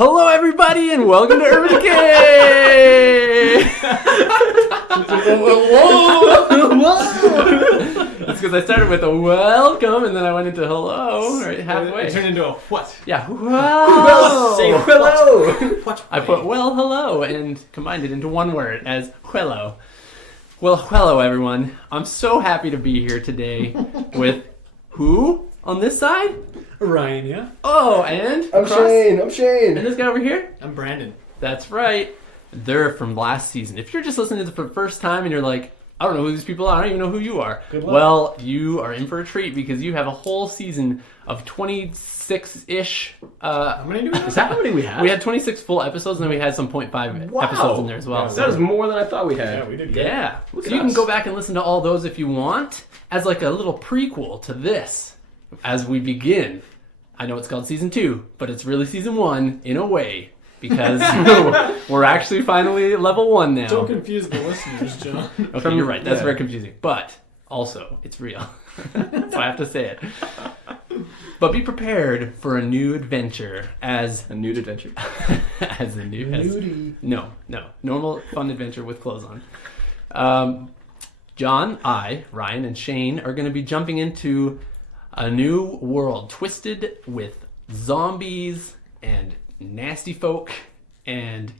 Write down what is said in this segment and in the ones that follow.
Hello, everybody, and welcome to Urban Decay! It's because I started with a welcome, and then I went into hello, right halfway. It turned into a what? Yeah, Well, say hello. What? I put well, hello, and combined it into one word as hello. Well, hello, everyone. I'm so happy to be here today with who on this side? Ryan, yeah? Oh, and I'm Shane. And this guy over here? I'm Brandon. That's right. They're from last season. If you're just listening to this for the first time and you're like, I don't know who these people are, I don't even know who you are. Good luck. Well, you are in for a treat because you have a whole season of 26-ish. How many do we have? Is that how many we have? We had 26 full episodes, and then we had some 0.5 episodes in there as well. Yeah, So That is more than I thought we had. Yeah, we did good. yeah. Look So at you can us. go back and listen to all those if you want, as like a little prequel to this, as we begin. I know it's called Season 2, but it's really Season 1 in a way, because we're actually finally level 1 now. Don't confuse the listeners, John. Okay, you're right. That's yeah. very confusing. But also, it's real. So I have to say it. But be prepared for a new adventure as A nude adventure. as a new Nudie. No. Normal fun adventure with clothes on. John, Ryan, and Shane are going to be jumping into a new world twisted with zombies and nasty folk and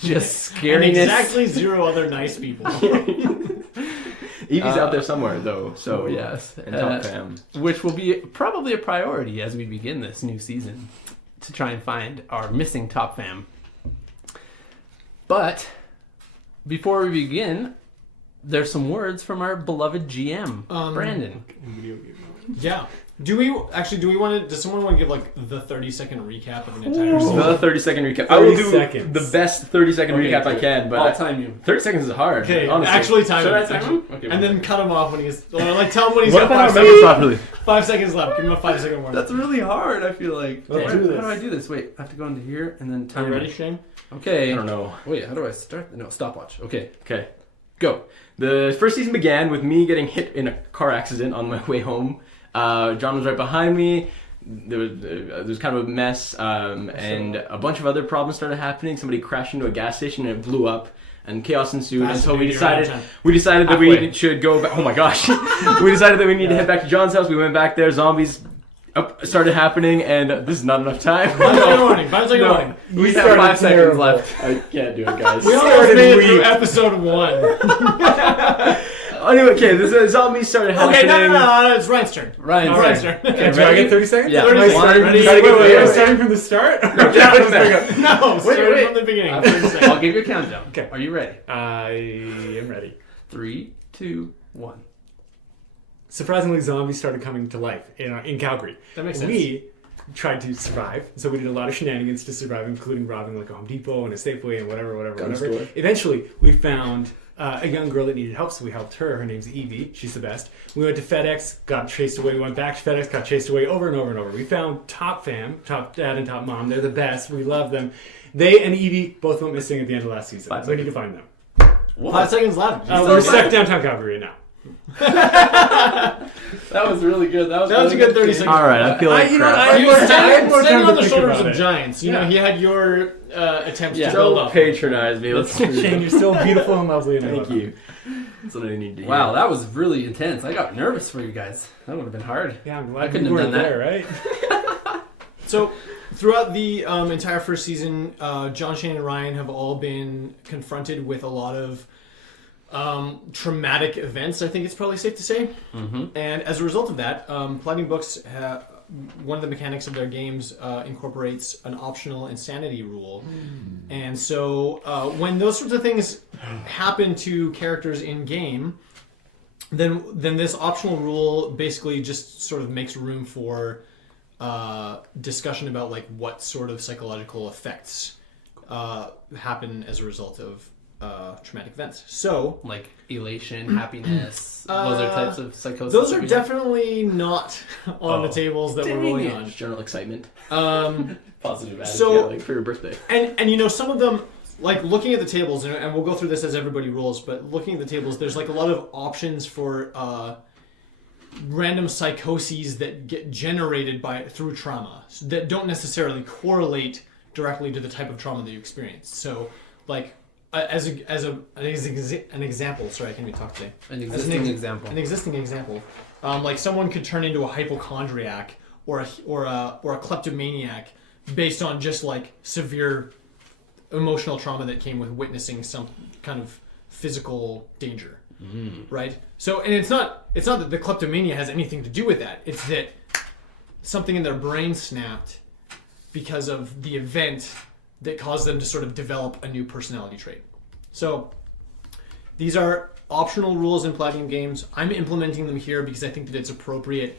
just And scariness. exactly 0 other nice people. Evie's out there somewhere, though. So yes. and Top Fam. Which will be probably a priority as we begin this new season to try and find our missing top fam. But before we begin, there's some words from our beloved GM, Brandon. Yeah. Do we want to, does someone want to give like the 30-second recap of an entire season? Another 30-second recap. I will 30 do seconds. the best 30-second Okay, recap I good. can, but I'll time you. 30 seconds is hard. Okay, honestly. actually time Should him. I time him? Okay, And then cut him off when he's, or like tell him when he's What got if I 5 don't remember seconds. properly? 5 seconds left. Give him a 5-second warning. That's really hard, I feel like. Let's How do this. do I do this? Wait, I have to go into here and then Are time you ready, it. Shane? Okay. I don't know. Wait, how do I start? No, stopwatch. Okay, Okay. go. The first season began with me getting hit in a car accident on my way home. John was right behind me. There was kind of a mess, and a bunch of other problems started happening. Somebody crashed into a gas station and it blew up, and chaos ensued. And so we decided that Halfway. we should go back. Oh my gosh! We decided that we need to head back to John's house. We went back there. Zombies started happening, and this is not enough time. 5-second warning. 5-second warning. We have started 5 seconds terrible. left. I can't do it, guys. We almost started made it weak. through episode 1. Anyway, okay, this zombies started happening. Okay, no, it's Ryan's turn. Ryan's turn. Okay, Do I get 30 seconds? Yeah. 30 Am I seconds. starting, Ready? try to get Wait, am I wait. starting from the start? No, Wait, start wait. from the beginning. I'll give you a countdown. Okay. Are you ready? I am ready. 3, 2, 1. Surprisingly, zombies started coming to life in Calgary. That makes sense. We tried to survive, so we did a lot of shenanigans to survive, including robbing like a Home Depot and a Safeway and whatever. store. Eventually, we found a young girl that needed help, so we helped her. Her name's Evie. She's the best. We went to FedEx, got chased away. We went back to FedEx, got chased away over and over and over. We found Top Fam, Top Dad and Top Mom. They're the best. We love them. They and Evie both went missing at the end of last season. 5 We need to find them. 5 seconds left. We're stuck downtown Calgary now. That was really good. That was a good 30 seconds. All right, I feel like crap. He was standing more time on to the think shoulders about of it. giants. You know, he had your attempts to build Don't up. patronize me. Let's Shane, you're still beautiful and lovely. And I Thank love you. That's what I need to hear. Wow, that was really intense. I got nervous for you guys. That would have been hard. Yeah, I'm I glad couldn't you have weren't done that. there, right? So, throughout the entire first season, John, Shane, and Ryan have all been confronted with a lot of traumatic events, I think it's probably safe to say. Mm-hmm. And as a result of that, Platinum Books, one of the mechanics of their games incorporates an optional insanity rule. And so when those sorts of things happen to characters in game, then this optional rule basically just sort of makes room for discussion about like what sort of psychological effects happen as a result of traumatic events. So, Like elation, happiness, those are types of psychosis. those that are we have? definitely not on the tables that we're Dang rolling it. on. General excitement. Positive attitude. So- Yeah, like for your birthday. And you know, some of them, like looking at the tables, and we'll go through this as everybody rolls, but looking at the tables, there's like a lot of options for random psychoses that get generated through trauma that don't necessarily correlate directly to the type of trauma that you experience. So, like an example. Sorry, I can't even talk today. An existing example. An existing example. Like someone could turn into a hypochondriac or a kleptomaniac based on just like severe emotional trauma that came with witnessing some kind of physical danger. Right? So, and it's not that the kleptomania has anything to do with that. It's that something in their brain snapped because of the event that caused them to sort of develop a new personality trait. So, these are optional rules in Platinum games. I'm implementing them here because I think that it's appropriate,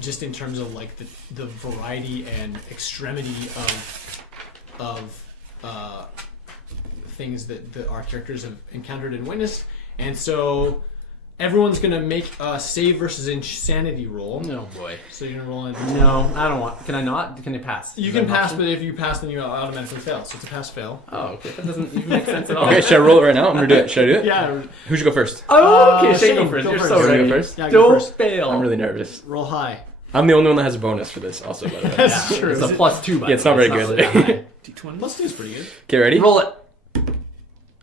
just in terms of like the variety and extremity of things that our characters have encountered and witnessed. And so everyone's going to make a save versus insanity roll. No, boy. So you're going to roll in. No, I don't want... Can I not? Can I pass? You can pass, but if you pass, then you automatically fail. So it's a pass-fail. Oh, okay. That doesn't even make sense at all. Okay, should I roll it right now? I'm gonna do it. Should I do it? Yeah. Who should go first? Oh, okay. Shane, Shane, go first. go You're first. so Should I ready. go first? Yeah, go Don't first. fail. I'm really nervous. Roll high. I'm the only one that has a bonus for this, also, by the way. That's true. It's a +2, by Yeah, it's the not way. very good. really that high. D20. Plus 2 is pretty good. Okay, ready? Roll it.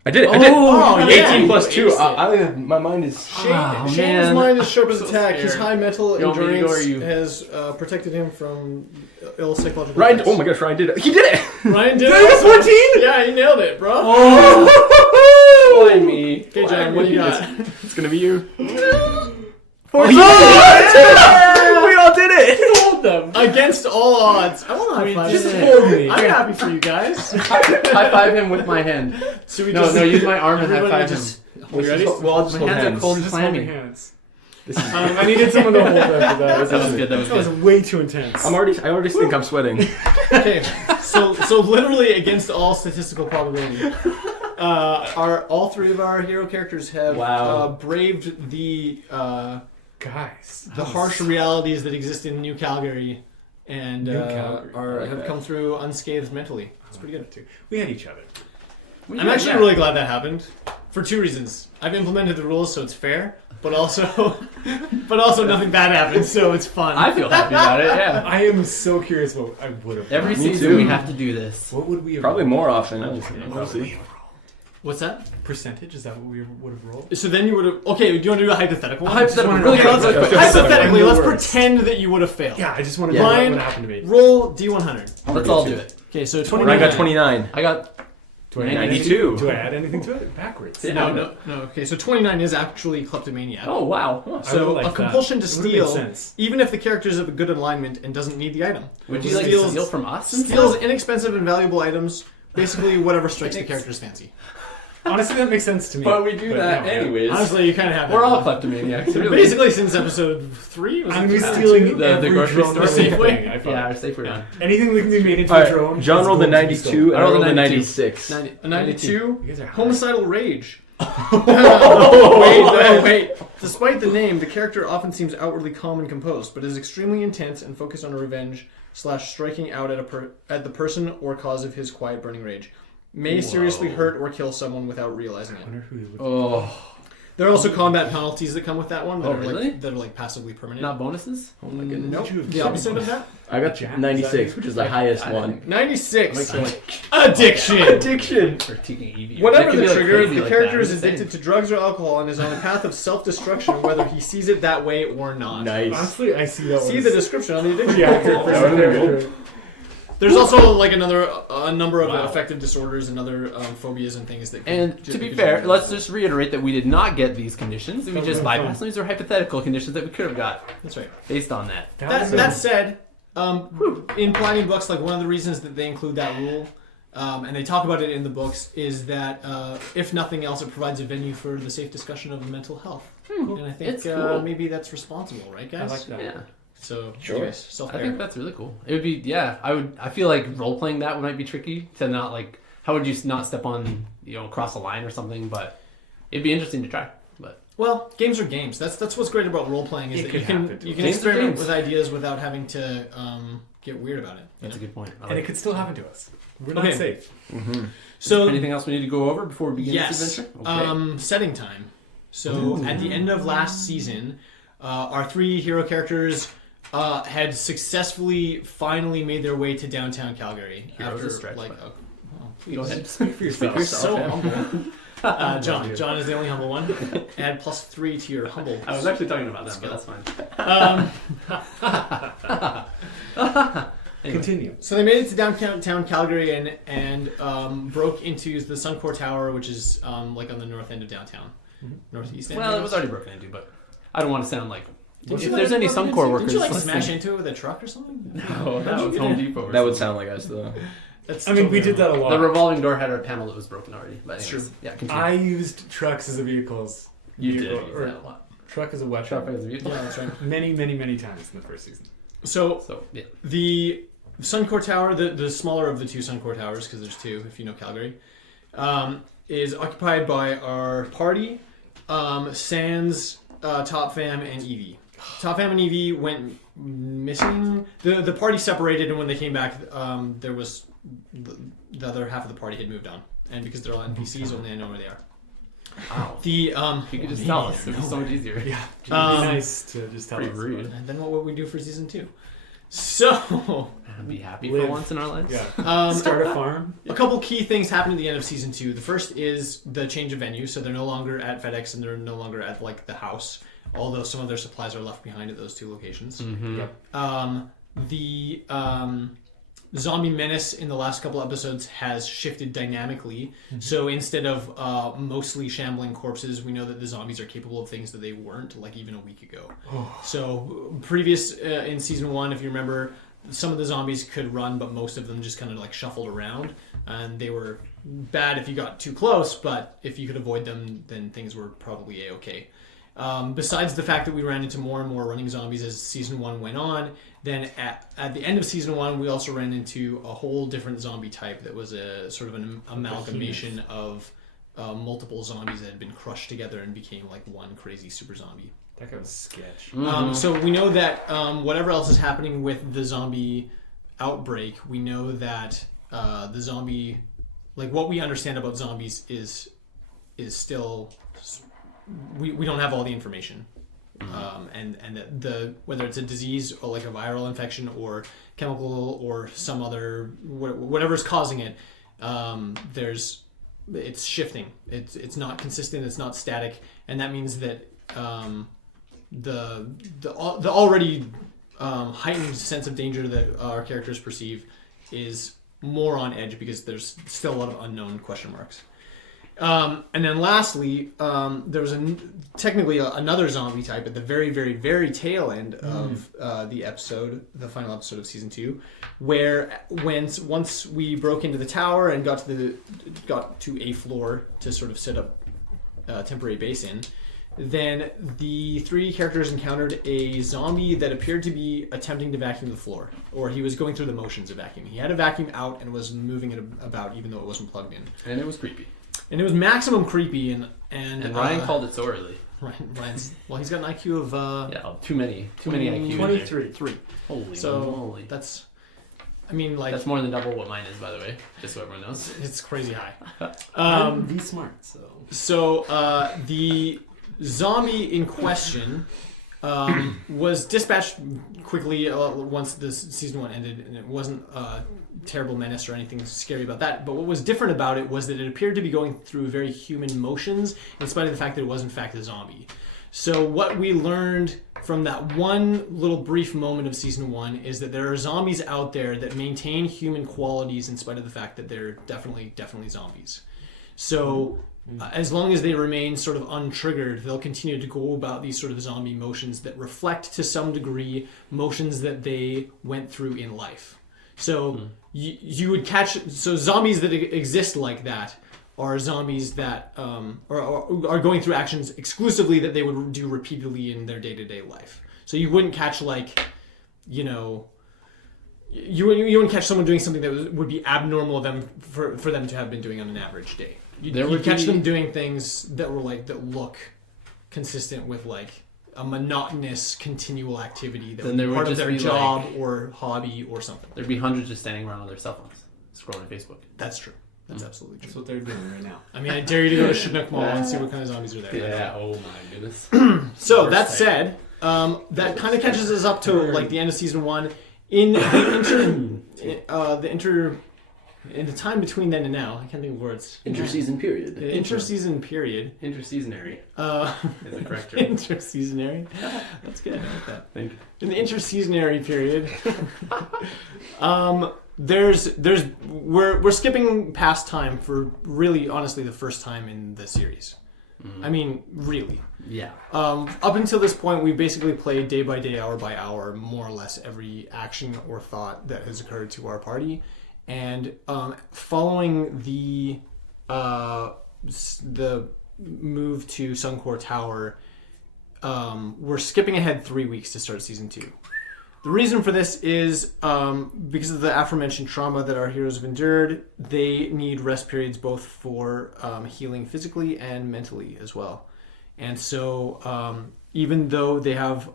I did it. I did it. Oh, yeah. 18 plus 2. You aced it. My mind is... Shane's man. mind is sharp as So attack. His scared. high mental You want me to go or endurance you? has protected him from ill psychological Ryan, effects. oh my gosh, Ryan did it. He did it! Ryan did Did I it. get 14? Yeah, he nailed it, bro. Why me? Okay, John, what do you got? It's gonna be you. Oh, We all did it! hold them. Against all odds. I want to high five. just you. hold me. I'm happy for you guys. High five him with my hand. So we No, use my arm and high everybody five him. just- You ready? Well, I'll just My hold hands are hands. cold and Just hold your clammy. hands. This is- I needed someone to hold them for that. That was good. That was That was good. way too intense. I already think I'm sweating. Okay, so literally against all statistical probability, all three of our hero characters have Wow. braved the Guys. harsh realities that exist in New Calgary, and New Calgary. I like have that. come through unscathed mentally. It's pretty good. Too. We had each other. I'm actually really glad that happened for two reasons. I've implemented the rules, so it's fair, but also nothing bad happens, so it's fun. I feel happy about it. Yeah. I am so curious what I would have. Every Me season too. we have to do this. What would we have? Probably more often. I'm just kidding. What would we have rolled? What's that? Percentage? Is that what we would have rolled? So then you would have. Okay, do you want to do a hypothetical one? Hypothetical. Okay, Really quick, let's- really quick. hypothetically, No let's words. pretend that you would have failed. Yeah, I just want to Yeah. know what Ryan, would happen to me. roll D100. Let's all do it. Okay, so Ryan 29. got 29. I got. Do I add 92. anything- Do I add anything to it? Backwards. Yeah. No. Okay, so 29 is actually kleptomania. Oh wow. Huh. I So would like a that. compulsion to It would've made steal, sense. even if the character is of a good alignment and doesn't need the item. Would you like to Steals- steal from us? Steals inexpensive and valuable items, basically whatever strikes the character's fancy. Honestly, that makes sense to me. But we do that no, anyways. Honestly, you kind of have We're that. all kleptomaniacs. Really. Basically, since episode 3, was I'm it gonna be two? stealing The every grocery drone store thing, Safeway? I thought. Yeah, our safe run. Anything that can be made into All a right, drone. John is rolled a going to be 92 stolen. and I rolled a 92. 96. A 92. You guys are high. Homicidal rage. Oh, Wait. Despite the name, the character often seems outwardly calm and composed, but is extremely intense and focused on a revenge / striking out at the person or cause of his quiet burning rage. May seriously hurt or kill someone without realizing I it. wonder who they would. Oh, There are also combat penalties that come with that one that Oh, are really? like passively permanent. not bonuses? Oh my goodness. Nope. Did you have The opposite of that. I got Jack, 96, is which is the highest I one. didn't- 96. Like, Addiction. Addiction. or taking EV. Whatever It can the be, like, trigger, crazy the like character that. is I'm just addicted to drugs or alcohol and is on a path of self-destruction, whether he sees it that way or not. Nice. Honestly, I see that one. See the description on the addiction. pretty accurate for That some would've been character. There's also like a number of Wow. affective disorders and other phobias and things that. And to be fair, let's just reiterate that we did not get these conditions. We just Fun. bypassed them. These are hypothetical conditions that we could have got That's right. based on that. That said, in Platinum books, like one of the reasons that they include that rule, and they talk about it in the books, is that if nothing else, it provides a venue for the safe discussion of mental health. And I think It's cool. maybe that's responsible, right, I guys? like that. Yeah. So, Sure. anyways, I self-care. think that's really cool. It would be, yeah. I feel like role playing that might be tricky to not like. How would you not step on, cross a line or something? But it'd be interesting to try. But Well, games are games. That's what's great about role playing is It that could you can happen to you us. can Games are experiment games. with ideas without having to get weird about it. that's a good point. I And like it could still happen to us. We're not Okay. safe. So Anything else we need to go over before we begin yes, this adventure? Okay. setting time. So at the end of last season, our 3 hero characters had successfully finally made their way to downtown Calgary. Heroes is stretch, like, but- please. Go ahead. Speak for yourself. You're so yeah. humble. John is the only humble one. Add +3 to your humble. I was actually talking about them, but Um, that's fine. Continue. So they made it to downtown Calgary and broke into the Suncor Tower, which is like on the north end of downtown, northeast end. Well, it was already broken into, but I don't want to sound like. Didn't If you, there's like, any run into- Suncor workers, didn't you like listening- smash into it with a truck or something? No, that was Home Depot. Or That would something. sound like us, though. That's I mean, we totally did that a lot. The revolving door had a panel that was broken already. But That's anyways, true. Yeah, continue. I used trucks as a vehicles. You did vehicle- use or that a lot. Truck as a weapon. Truck as a vehicle. Yeah, that's right. Many, many, many times in the first season. So So yeah, the Suncor Tower, the smaller of the 2 Suncor Towers, because there's 2, if you know Calgary, is occupied by our party, Sans, Top Fam, and Evie. Top Fam and Evie went missing. The party separated, and when they came back, there was the other half of the party had moved on, and because they're all NPCs, only I know where they are. wow. The You could just tell us. It'd be so much easier. Yeah. It'd Um, be nice to just tell Pretty us. rude. and then what would we do for season 2? So And be happy Live. for once in our lives. Yeah. Start a farm. a couple key things happen at the end of season 2. The first is the change of venue, so they're no longer at FedEx and they're no longer at like the house, although some of their supplies are left behind at those 2 locations. Mm-hmm. Yep. The zombie menace in the last couple episodes has shifted dynamically. So instead of mostly shambling corpses, we know that the zombies are capable of things that they weren't like even a week ago. So previous in season 1, if you remember, some of the zombies could run, but most of them just kind of like shuffled around, and they were bad if you got too close, but if you could avoid them, then things were probably a-okay. Besides the fact that we ran into more and more running zombies as season 1 went on, then at the end of season 1, we also ran into a whole different zombie type that was a sort of an amalgamation of multiple zombies that had been crushed together and became like one crazy super zombie. That guy was sketch. So we know that whatever else is happening with the zombie outbreak, we know that the zombie, like what we understand about zombies is still, we don't have all the information. And the whether it's a disease or like a viral infection or chemical or some other whatever's causing it, it's shifting. It's not consistent. It's not static, and that means that the already heightened sense of danger that our characters perceive is more on edge because there's still a lot of unknown question marks. And then lastly, there was technically another zombie type at the very, very, very tail end of the episode, the final episode of season 2, where once we broke into the tower and got to a floor to sort of set up a temporary base in, then the 3 characters encountered a zombie that appeared to be attempting to vacuum the floor, or he was going through the motions of vacuuming. He had a vacuum out and was moving it about even though it wasn't plugged in. And it was creepy. And it was maximum creepy, and Ryan called it so early. Ryan's he's got an IQ of Yeah, too many IQ. 23. 3. Holy So moly. that's, I mean, like That's more than double what mine is, by the way, just so everyone knows. it's crazy high. I'm be smart, so. So the zombie in question was dispatched quickly once this season 1 ended, and it wasn't a terrible menace or anything scary about that. But what was different about it was that it appeared to be going through very human motions, in spite of the fact that it was in fact a zombie. So what we learned from that one little brief moment of season 1 is that there are zombies out there that maintain human qualities in spite of the fact that they're definitely zombies. So as long as they remain sort of untriggered, they'll continue to go about these sort of zombie motions that reflect to some degree motions that they went through in life. So you would catch, so zombies that exist like that are zombies that are going through actions exclusively that they would do repeatedly in their day-to-day life. So you wouldn't catch you wouldn't catch someone doing something that would be abnormal of them for them to have been doing on an average day. You'd catch them doing things that were that look consistent with a monotonous, continual activity that would be part of their job or hobby or something. There'd be hundreds just standing around on their cell phones, scrolling Facebook. That's true. That's absolutely true. That's what they're doing right now. I mean, I dare you to go to Chinook Mall and see what kind of zombies are there. Yeah, oh my goodness. So that said, that kind of catches us up to like the end of season 1. In the time between then and now, I can't think of words. Interseason period. The interseason period. Interseasonary. Is the correct term. Interseasonary. That's good. I like that. Thank you. In the interseasonary period, we're skipping past time for really, honestly, the first time in the series. I mean, really. Yeah. Up until this point, we've basically played day by day, hour by hour, more or less every action or thought that has occurred to our party. And following the move to Suncor Tower, we're skipping ahead 3 weeks to start season 2. The reason for this is because of the aforementioned trauma that our heroes have endured. They need rest periods both for healing physically and mentally as well. And so even though they have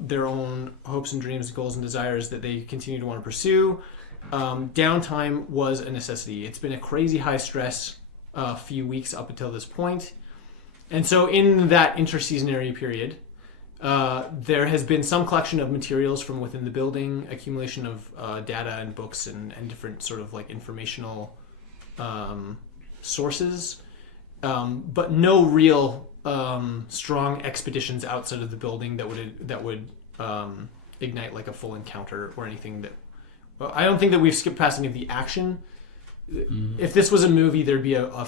their own hopes and dreams, goals and desires that they continue to want to pursue, downtime was a necessity. It's been a crazy high stress few weeks up until this point. And so in that interseasonary period, there has been some collection of materials from within the building, accumulation of data and books and different sort of like informational sources, but no real strong expeditions outside of the building that would ignite like a full encounter or anything. I don't think that we've skipped past any of the action. If this was a movie, there'd be a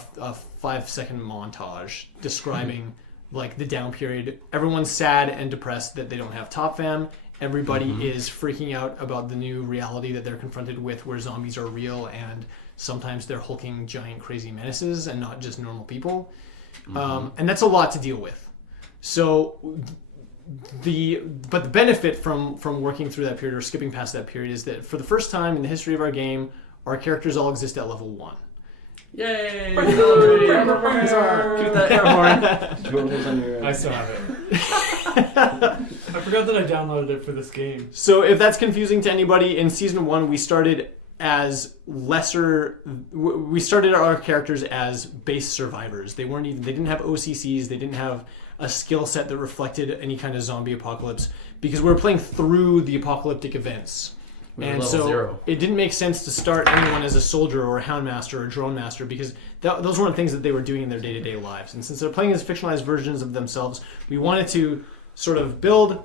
5-second montage describing like the down period. Everyone's sad and depressed that they don't have Top Fam. Everybody is freaking out about the new reality that they're confronted with, where zombies are real and sometimes they're hulking giant crazy menaces and not just normal people. And that's a lot to deal with. So the benefit from working through that period or skipping past that period is that for the first time in the history of our game, our characters all exist at level 1. Yay! Shoot that air horn. I still have it. I forgot that I downloaded it for this game. So if that's confusing to anybody, in season 1 we started our characters as base survivors. They didn't have OCCs, they didn't have a skill set that reflected any kind of zombie apocalypse because we were playing through the apocalyptic events. And so 0. it didn't make sense to start anyone as a soldier or a houndmaster or a drone master because those weren't things that they were doing in their day-to-day lives. And since they're playing as fictionalized versions of themselves, we wanted to sort of build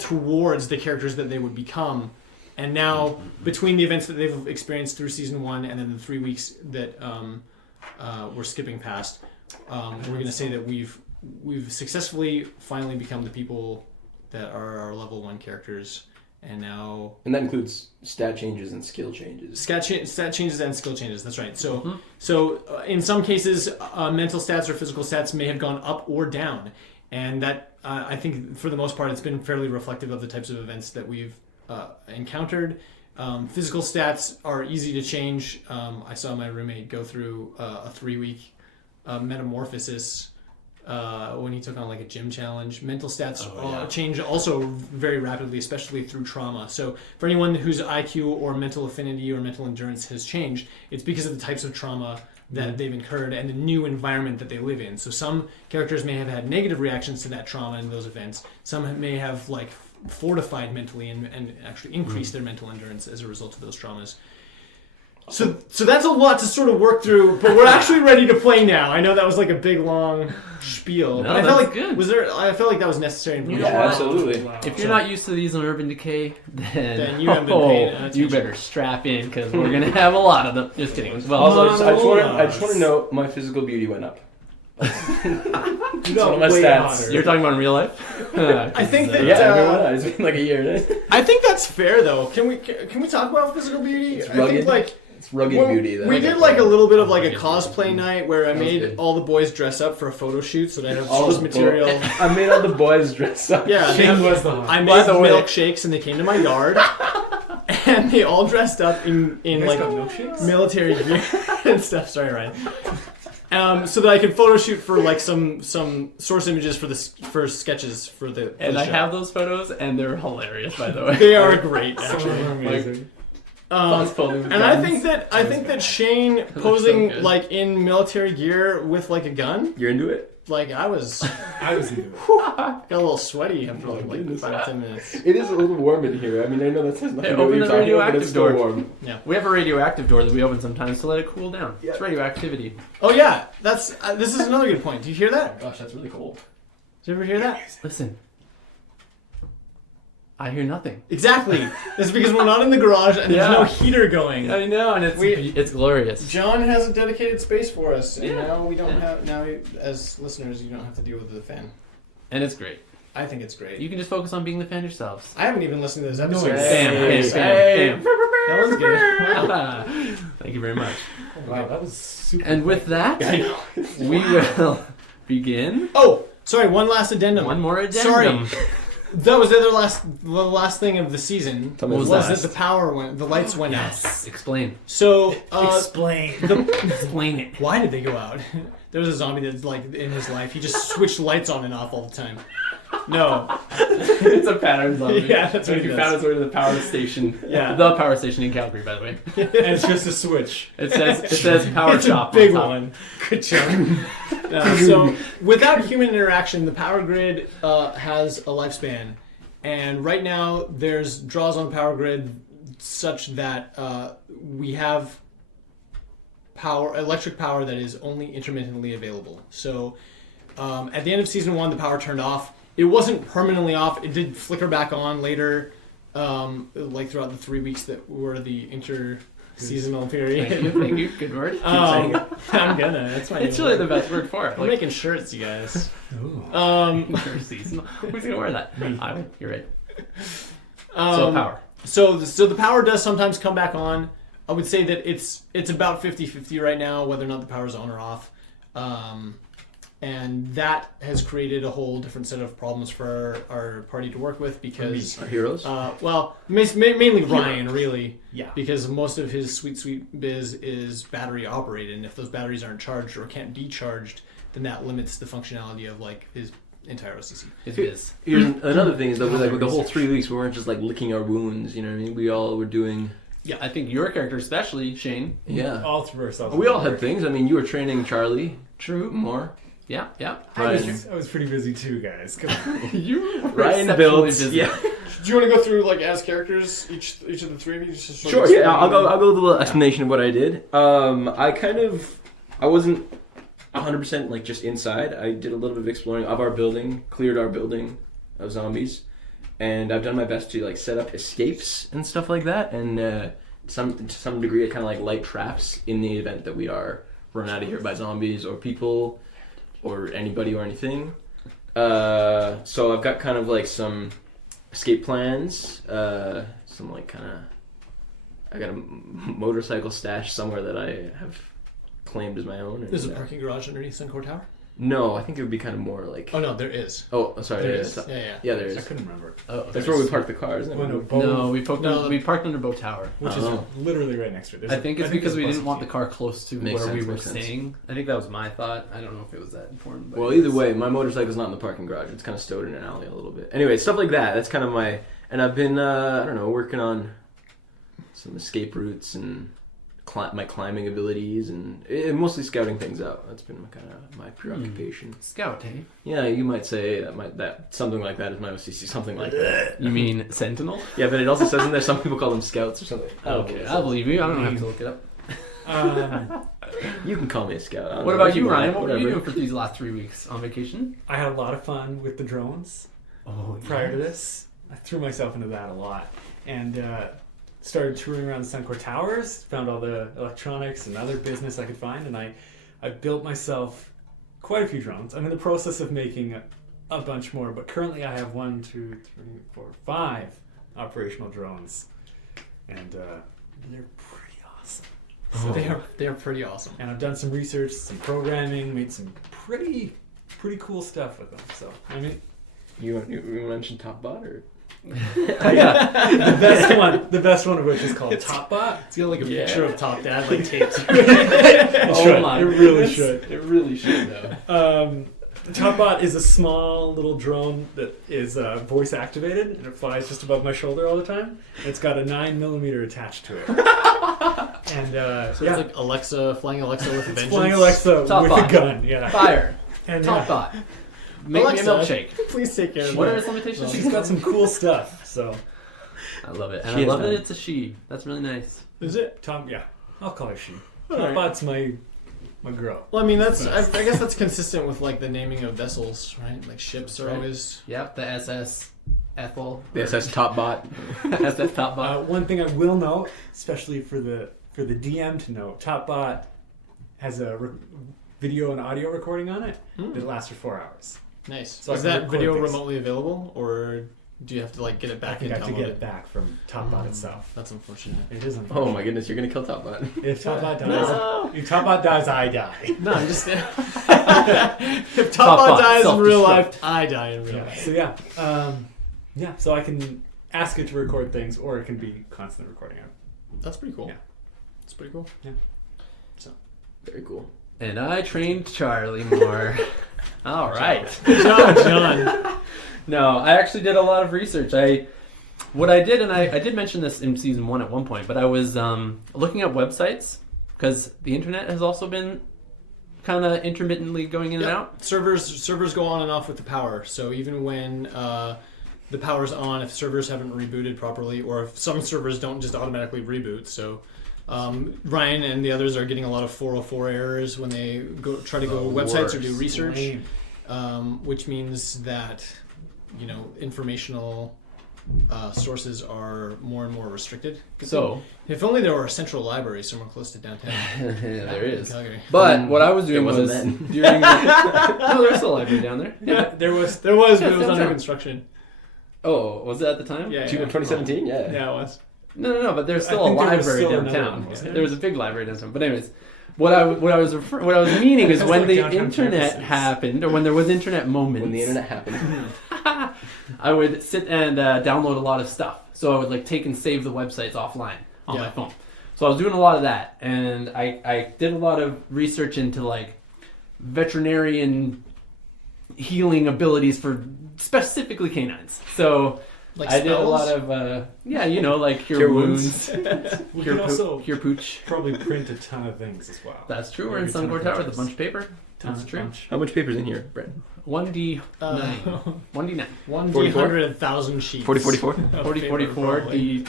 towards the characters that they would become. And now, between the events that they've experienced through season 1 and then the 3 weeks that we're skipping past, we're going to say that we've successfully finally become the people that are our level 1 characters. And that includes stat changes and skill changes. Stat changes and skill changes. That's right. So, in some cases, mental stats or physical stats may have gone up or down, and that I think for the most part, it's been fairly reflective of the types of events that we've encountered. Physical stats are easy to change. I saw my roommate go through a 3-week metamorphosis. When he took on like a gym challenge. Mental stats change also very rapidly, especially through trauma. So for anyone whose IQ or mental affinity or mental endurance has changed, it's because of the types of trauma that they've incurred and the new environment that they live in. So some characters may have had negative reactions to that trauma and those events. Some may have like fortified mentally and actually increased their mental endurance as a result of those traumas. So that's a lot to sort of work through, but we're actually ready to play now. I know that was like a big long spiel, but I felt like I felt like that was necessary information. Yeah, absolutely. Wow. If you're not used to these on Urban Decay, then you haven't been paying attention. you better strap in because we're gonna have a lot of them. Just kidding. Well, Also, I just want to know my physical beauty went up. It's one of my stats. you're talking about in real life. I think that everyone. It's been like a year. I think that's fair though. Can we talk about physical beauty? It's I rugged. think like It's rugged beauty. We did like a little bit of like a cosplay night where I made all the boys dress up for a photo shoot so that I have source material. I made all the boys dress up. Yeah, Shane was the I made milkshakes and they came to my yard and they all dressed up in like military gear and stuff. Sorry, Ryan. So that I could photo shoot for like some source images for sketches for the. And the I show. have those photos and they're hilarious, by the way. They are great, So actually. amazing. And I think that Shane posing good. like in military gear with like a gun, You're into it? like I was into it. got a little sweaty after like goodness. 5-10 minutes. It is a little warm in here. I mean, I know that says nothing Hey, about what open you're the talking about, but it's radioactive still door. warm. We have a radioactive door that we open sometimes to let it cool down. Yeah. It's radioactivity. Oh yeah, that's this is another good point. Do you hear that? Gosh, that's really cold. Did you ever hear that? Listen. I hear nothing. Exactly. It's because we're not in the garage and Yeah. there's no heater going. I know, and it's glorious. John has a dedicated space for us, and Yeah. now we don't have. Now, as listeners, you don't have to deal with the fan. And it's great. I think it's great. You can just focus on being the fan yourselves. I haven't even listened to this episode. Noise. Bam, bam, bam, bam. That was good. Thank you very much. Wow, that was super. And with that, we will begin. Oh, sorry. One last addendum. One more addendum. Sorry. That was the last thing of the season. Tell me Was what's that the power went, the lights went out. Yes. Explain. So, Explain. Explain it. why did they go out? There was a zombie that's like in his life. He just switched lights on and off all the time. No. It's a pattern zombie. Yeah, that's what he he found does. his way to the power station. Yeah. The power station in Calgary, by the way. And it's just a switch. It says power It's shop. a big on top. one. Good job. So, without human interaction, the power grid has a lifespan, and right now there's draws on the power grid such that we have electric power that is only intermittently available. So, at the end of season 1, the power turned off. It wasn't permanently off. It did flicker back on later, like throughout the 3 weeks that were the inter-seasonal period. Thank you. Good word. I'm gonna. That's my. It's really the best word for it. I'm making shirts, you guys. Ooh. seasonal. Who's gonna wear that? I would. You're right. Um, So power. So the power does sometimes come back on. I would say that it's about 50-50 right now, whether or not the power's on or off. And that has created a whole different set of problems for our party to work with because, Our heroes? well, mainly Ryan, really. Yeah. Because most of his sweet biz is battery operated, and if those batteries aren't charged or can't be charged, then that limits the functionality of like his entire OCC. It is. Here's another thing is that like with the whole 3 weeks, we weren't just like licking our wounds. You know what I mean? We all were doing. Yeah, I think your character, especially Shane. Yeah. All through ourselves. We all had things. I mean, you were training Charlie. True. More. Yeah. I was pretty busy too, guys. Come on. You Ryan exceptionally builds. busy. Yeah. Do you want to go through like as characters each of the three of you? Just Sure. Yeah. I'll go with a little explanation of what I did. I wasn't 100% like just inside. I did a little bit of exploring of our building, cleared our building of zombies, and I've done my best to like set up escapes and stuff like that, and to some degree, kind of like light traps in the event that we are run out of here by zombies or people or anybody or anything. So I've got kind of like some escape plans, some like kind of. I got a motorcycle stash somewhere that I have claimed as my own. There's a parking garage underneath Suncor Tower? No, I think it would be kind of more like. Oh no, there is. Oh, sorry. There yeah, is. yeah. Yeah. There I is. couldn't remember. Oh, That's where we park the cars. Isn't it? Oh, No, we parked under Bow Tower. Which Oh. is literally right next to it. I think it's because we there's a didn't want the bus car close to Makes where we sense, were makes sense. staying. I think that was my thought. I don't know if it was that important. But Well, either way, my motorcycle's not in the parking garage. It's kind of stowed in an alley a little bit. Anyway, stuff like that. That's kind of my. And I've been, I don't know, working on some escape routes and my climbing abilities and mostly scouting things out. That's been kind of my preoccupation. Scout, eh? Yeah, you might say that something like that is my OCC. Something like that. You mean Sentinel? Yeah, but it also says in there some people call them scouts or something. Okay, I believe you. I don't have to look it up. You can call me a scout. I don't What know. about you, Ryan? What were you Whatever. doing for these last 3 weeks on vacation? I had a lot of fun with the drones prior to this. I threw myself into that a lot. And started touring around the Suncor Towers, found all the electronics and other business I could find, and I built myself quite a few drones. I'm in the process of making a bunch more, but currently I have 1, 2, 3, 4, 5 operational drones. And they're pretty awesome. So They are pretty awesome. and I've done some research, some programming, made some pretty cool stuff with them. So I mean, You mentioned Top Bot or? the best one of which is called TopBot. It's got like a Yeah. picture of Top Dad like taped to It Oh should. my It really goodness. should. It really should, though. Topbot is a small little drone that is voice activated, and it flies just above my shoulder all the time. It's got a 9mm attached to it. And So it's like Alexa, flying Alexa with a vengeance. flying Alexa Topbot. with a gun. Yeah. Fire. And Topbot. Make Alexa, me a milkshake. Please take care of What are that. its limitations? she's got some cool stuff. So I love it. And She I is love that nice. it's a she. That's really nice. Is it? I'll call her she. Alright. Topbot's my girl. Well, I mean, I guess that's consistent with like the naming of vessels, right? Like ships are Right. always. Yep, the SS Ethel. The SS Topbot. SS Topbot. One thing I will note, especially for the DM to know, Topbot has a video and audio recording on it that lasts for 4 hours. Nice. So I Is can that record video things. remotely available, or do you have to like get it I back think I and have to download get it? it back from Topbot itself. That's unfortunate. It is unfortunate. Oh my goodness, you're gonna kill Topbot. If Topbot dies, No. if Topbot dies, I die. No, I'm just. if Topbot, Topbot dies in real self-destruct. life, I die in real Yeah. life. So yeah, so I can ask it to record things, or it can be constant recording. That's pretty cool. Yeah. That's pretty cool. Very cool. And I trained Charlie more. All right. Good job, John. No, I actually did a lot of research. What I did, and I did mention this in season 1 at one point, but I was looking at websites because the internet has also been kind of intermittently going in and out. Servers go on and off with the power. So even when the power's on, if servers haven't rebooted properly, or if some servers don't just automatically reboot. So Ryan and the others are getting a lot of 404 errors when they try to go websites or do research, which means that informational sources are more and more restricted. So If only there were a central library somewhere close to downtown. there is. Calgary. But what I was doing There was wasn't then. during no, there's still a library down there. Yeah, there was, but it was under downtown. construction. Oh, was it at the time? Yeah, 2017, yeah. Yeah, it was. No, but there's I still a think there was library still another downtown. one, wasn't There was a big library downtown. But anyways, what I was meaning is That's when like the downtown internet campuses. happened, or when there was internet moments. When the internet happened. I would sit and download a lot of stuff. So I would like take and save the websites offline on my phone. So I was doing a lot of that, and I did a lot of research into like veterinarian healing abilities for specifically canines. So Like I did a spells? lot of like cure Cure wounds, wounds. We can also cure pooch. probably print a ton of things as well. That's true. We're in Maybe a ton Suncor of Tower with a pictures. bunch of paper. Ton That's of true. bunch. How much paper's in here, Brett? 1D9. 1D9. 1,000 sheets. 4044? of 40, paper, 44, probably. D.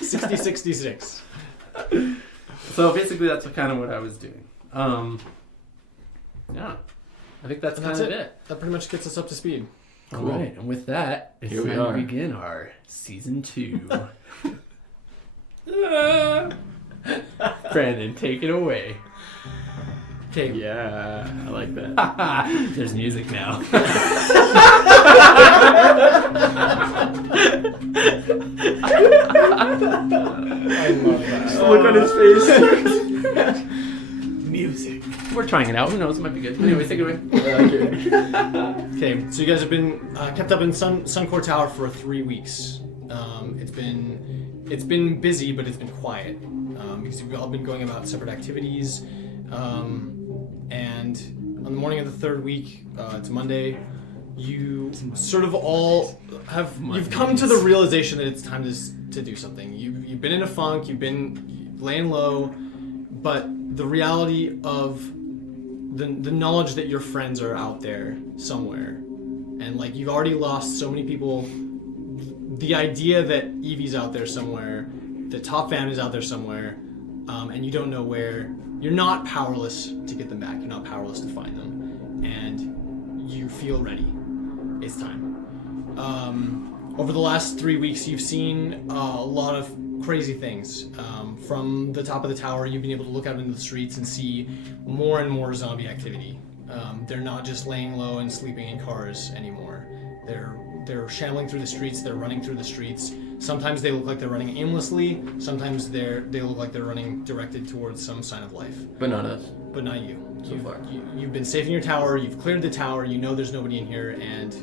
60, 66. So basically, that's kind of what I was doing. Yeah, I think that's And kind that's of it. it. That pretty much gets us up to speed. All Cool. right, and with that, it's Here we time to are. begin our season 2. Brandon, take it away. Okay. Yeah, I like that. There's music now. I love that. Look on his face. Music. We're trying it out. Who knows? It might be good. Anyways, take it away. Okay, so you guys have been kept up in Suncor Tower for 3 weeks. It's been busy, but it's been quiet because you've all been going about separate activities. And on the morning of the third week, it's Monday. You sort of all you've come to the realization that it's time to do something. You've been in a funk. You've been laying low, but the reality of the knowledge that your friends are out there somewhere, and like you've already lost so many people. The idea that Evie's out there somewhere, that Top Fan is out there somewhere, and you don't know where. You're not powerless to get them back. You're not powerless to find them, and you feel ready. It's time. Over the last 3 weeks, you've seen a lot of crazy things. From the top of the tower, you've been able to look out into the streets and see more and more zombie activity. They're not just laying low and sleeping in cars anymore. They're shambling through the streets. They're running through the streets. Sometimes they look like they're running aimlessly. Sometimes they look like they're running directed towards some sign of life. But not us. But not you. So far. You've been safe in your tower. You've cleared the tower. You know there's nobody in here, and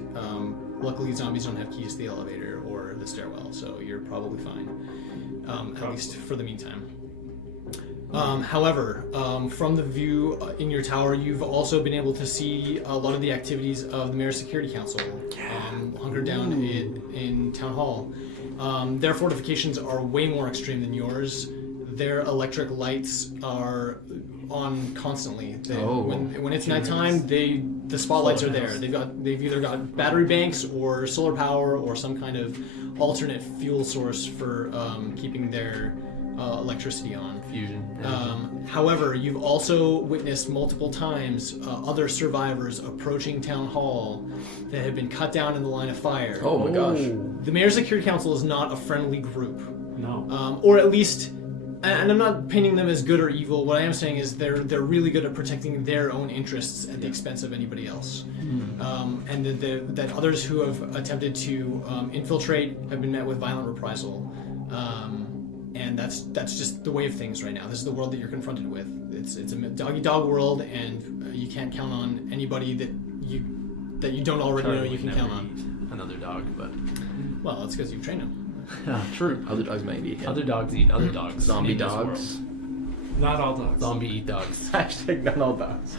luckily zombies don't have keys to the elevator or the stairwell, so you're probably fine. At least for the meantime. However, from the view in your tower, you've also been able to see a lot of the activities of the Mayor's Security Council hunkered down in Town Hall. Their fortifications are way more extreme than yours. Their electric lights are on constantly. When it's nighttime, the spotlights are there. They've either got battery banks or solar power or some kind of alternate fuel source for keeping their electricity on. Fusion. However, you've also witnessed multiple times other survivors approaching Town Hall that have been cut down in the line of fire. Oh my gosh. The Mayor's Security Council is not a friendly group. No. Or at least, and I'm not painting them as good or evil. What I am saying is they're really good at protecting their own interests at the expense of anybody else. And that others who have attempted to infiltrate have been met with violent reprisal. And that's just the way of things right now. This is the world that you're confronted with. It's a dog-eat-dog world, and you can't count on anybody that you don't already know you can count on. Another dog, but Well, that's because you've trained them. true. Other dogs might eat. Yeah. Other dogs eat other dogs. Zombie in this dogs. world. Not all dogs. Zombie eat dogs. Hashtag not all dogs.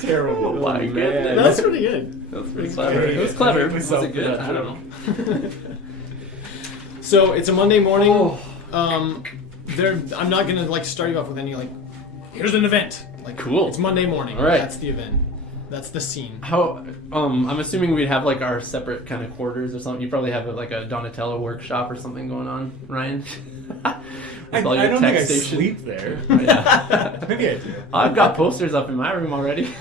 Terrible. Oh my man. goodness. That's pretty good. That was pretty It's clever. great. It was clever. It was Was it good? self-production. I don't know. So it's a Monday morning. I'm not gonna start you off with any here's an event. Cool. It's Monday morning. All right. That's the event. That's the scene. How? I'm assuming we'd have our separate kind of quarters or something. You probably have a Donatello workshop or something going on, Ryan. I With all your don't think I tech station. sleep there. Yeah. Maybe I do. I've got posters up in my room already.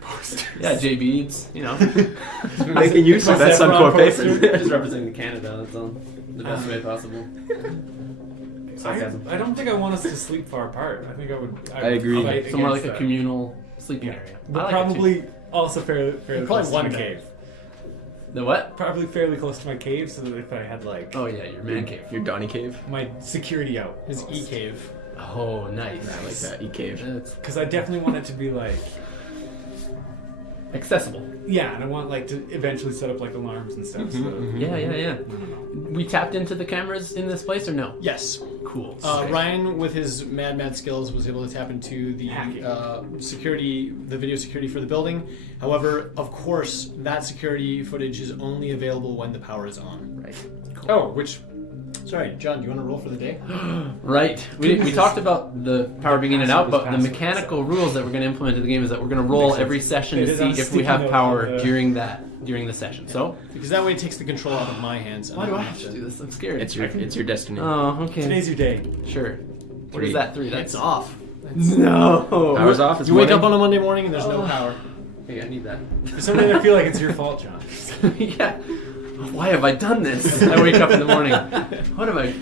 Posters. Yeah, J Beads. Making use of that Suncore poster. paper. Just representing Canada. That's all. The best way possible. Sarcasm. I don't think I want us to sleep far apart. I think I would. I agree. fight Somewhere like against a that. communal sleeping Yeah. area. But I like it too. probably also fairly Probably close to one my guy. cave. The what? Probably fairly close to my cave, so that if I had Oh yeah, your man cave. Your Donny cave. my security out, His E cave. Oh, nice. I like that. E cave. It's because I definitely want it to be accessible. yeah, and I want to eventually set up alarms and stuff. So Yeah. I don't know. We tapped into the cameras in this place or no? Yes. Cool. Ryan, with his mad skills, was able to tap into the Hacking. the video security for the building. However, of course, that security footage is only available when the power is on. Right. Oh, sorry, John, do you want to roll for the day? Right. We talked about the power being in and out, but the mechanical rules that we're going to implement in the game is that we're going to roll Makes sense. every session It to is see on if we sticky have note power on the- during the session. So Because that way it takes the control out of my hands. and why do I don't have to do this? I'm scared. It's your destiny. Oh, okay. Today's your day. Sure. What 3. is that? 3. It's That's off. no. Power's off. It's You wake up morning. on a Monday morning and there's no power. Hey, I need that. For some reason, I feel like it's your fault, John. Yeah. Why have I done this? I wake up in the morning. What have I?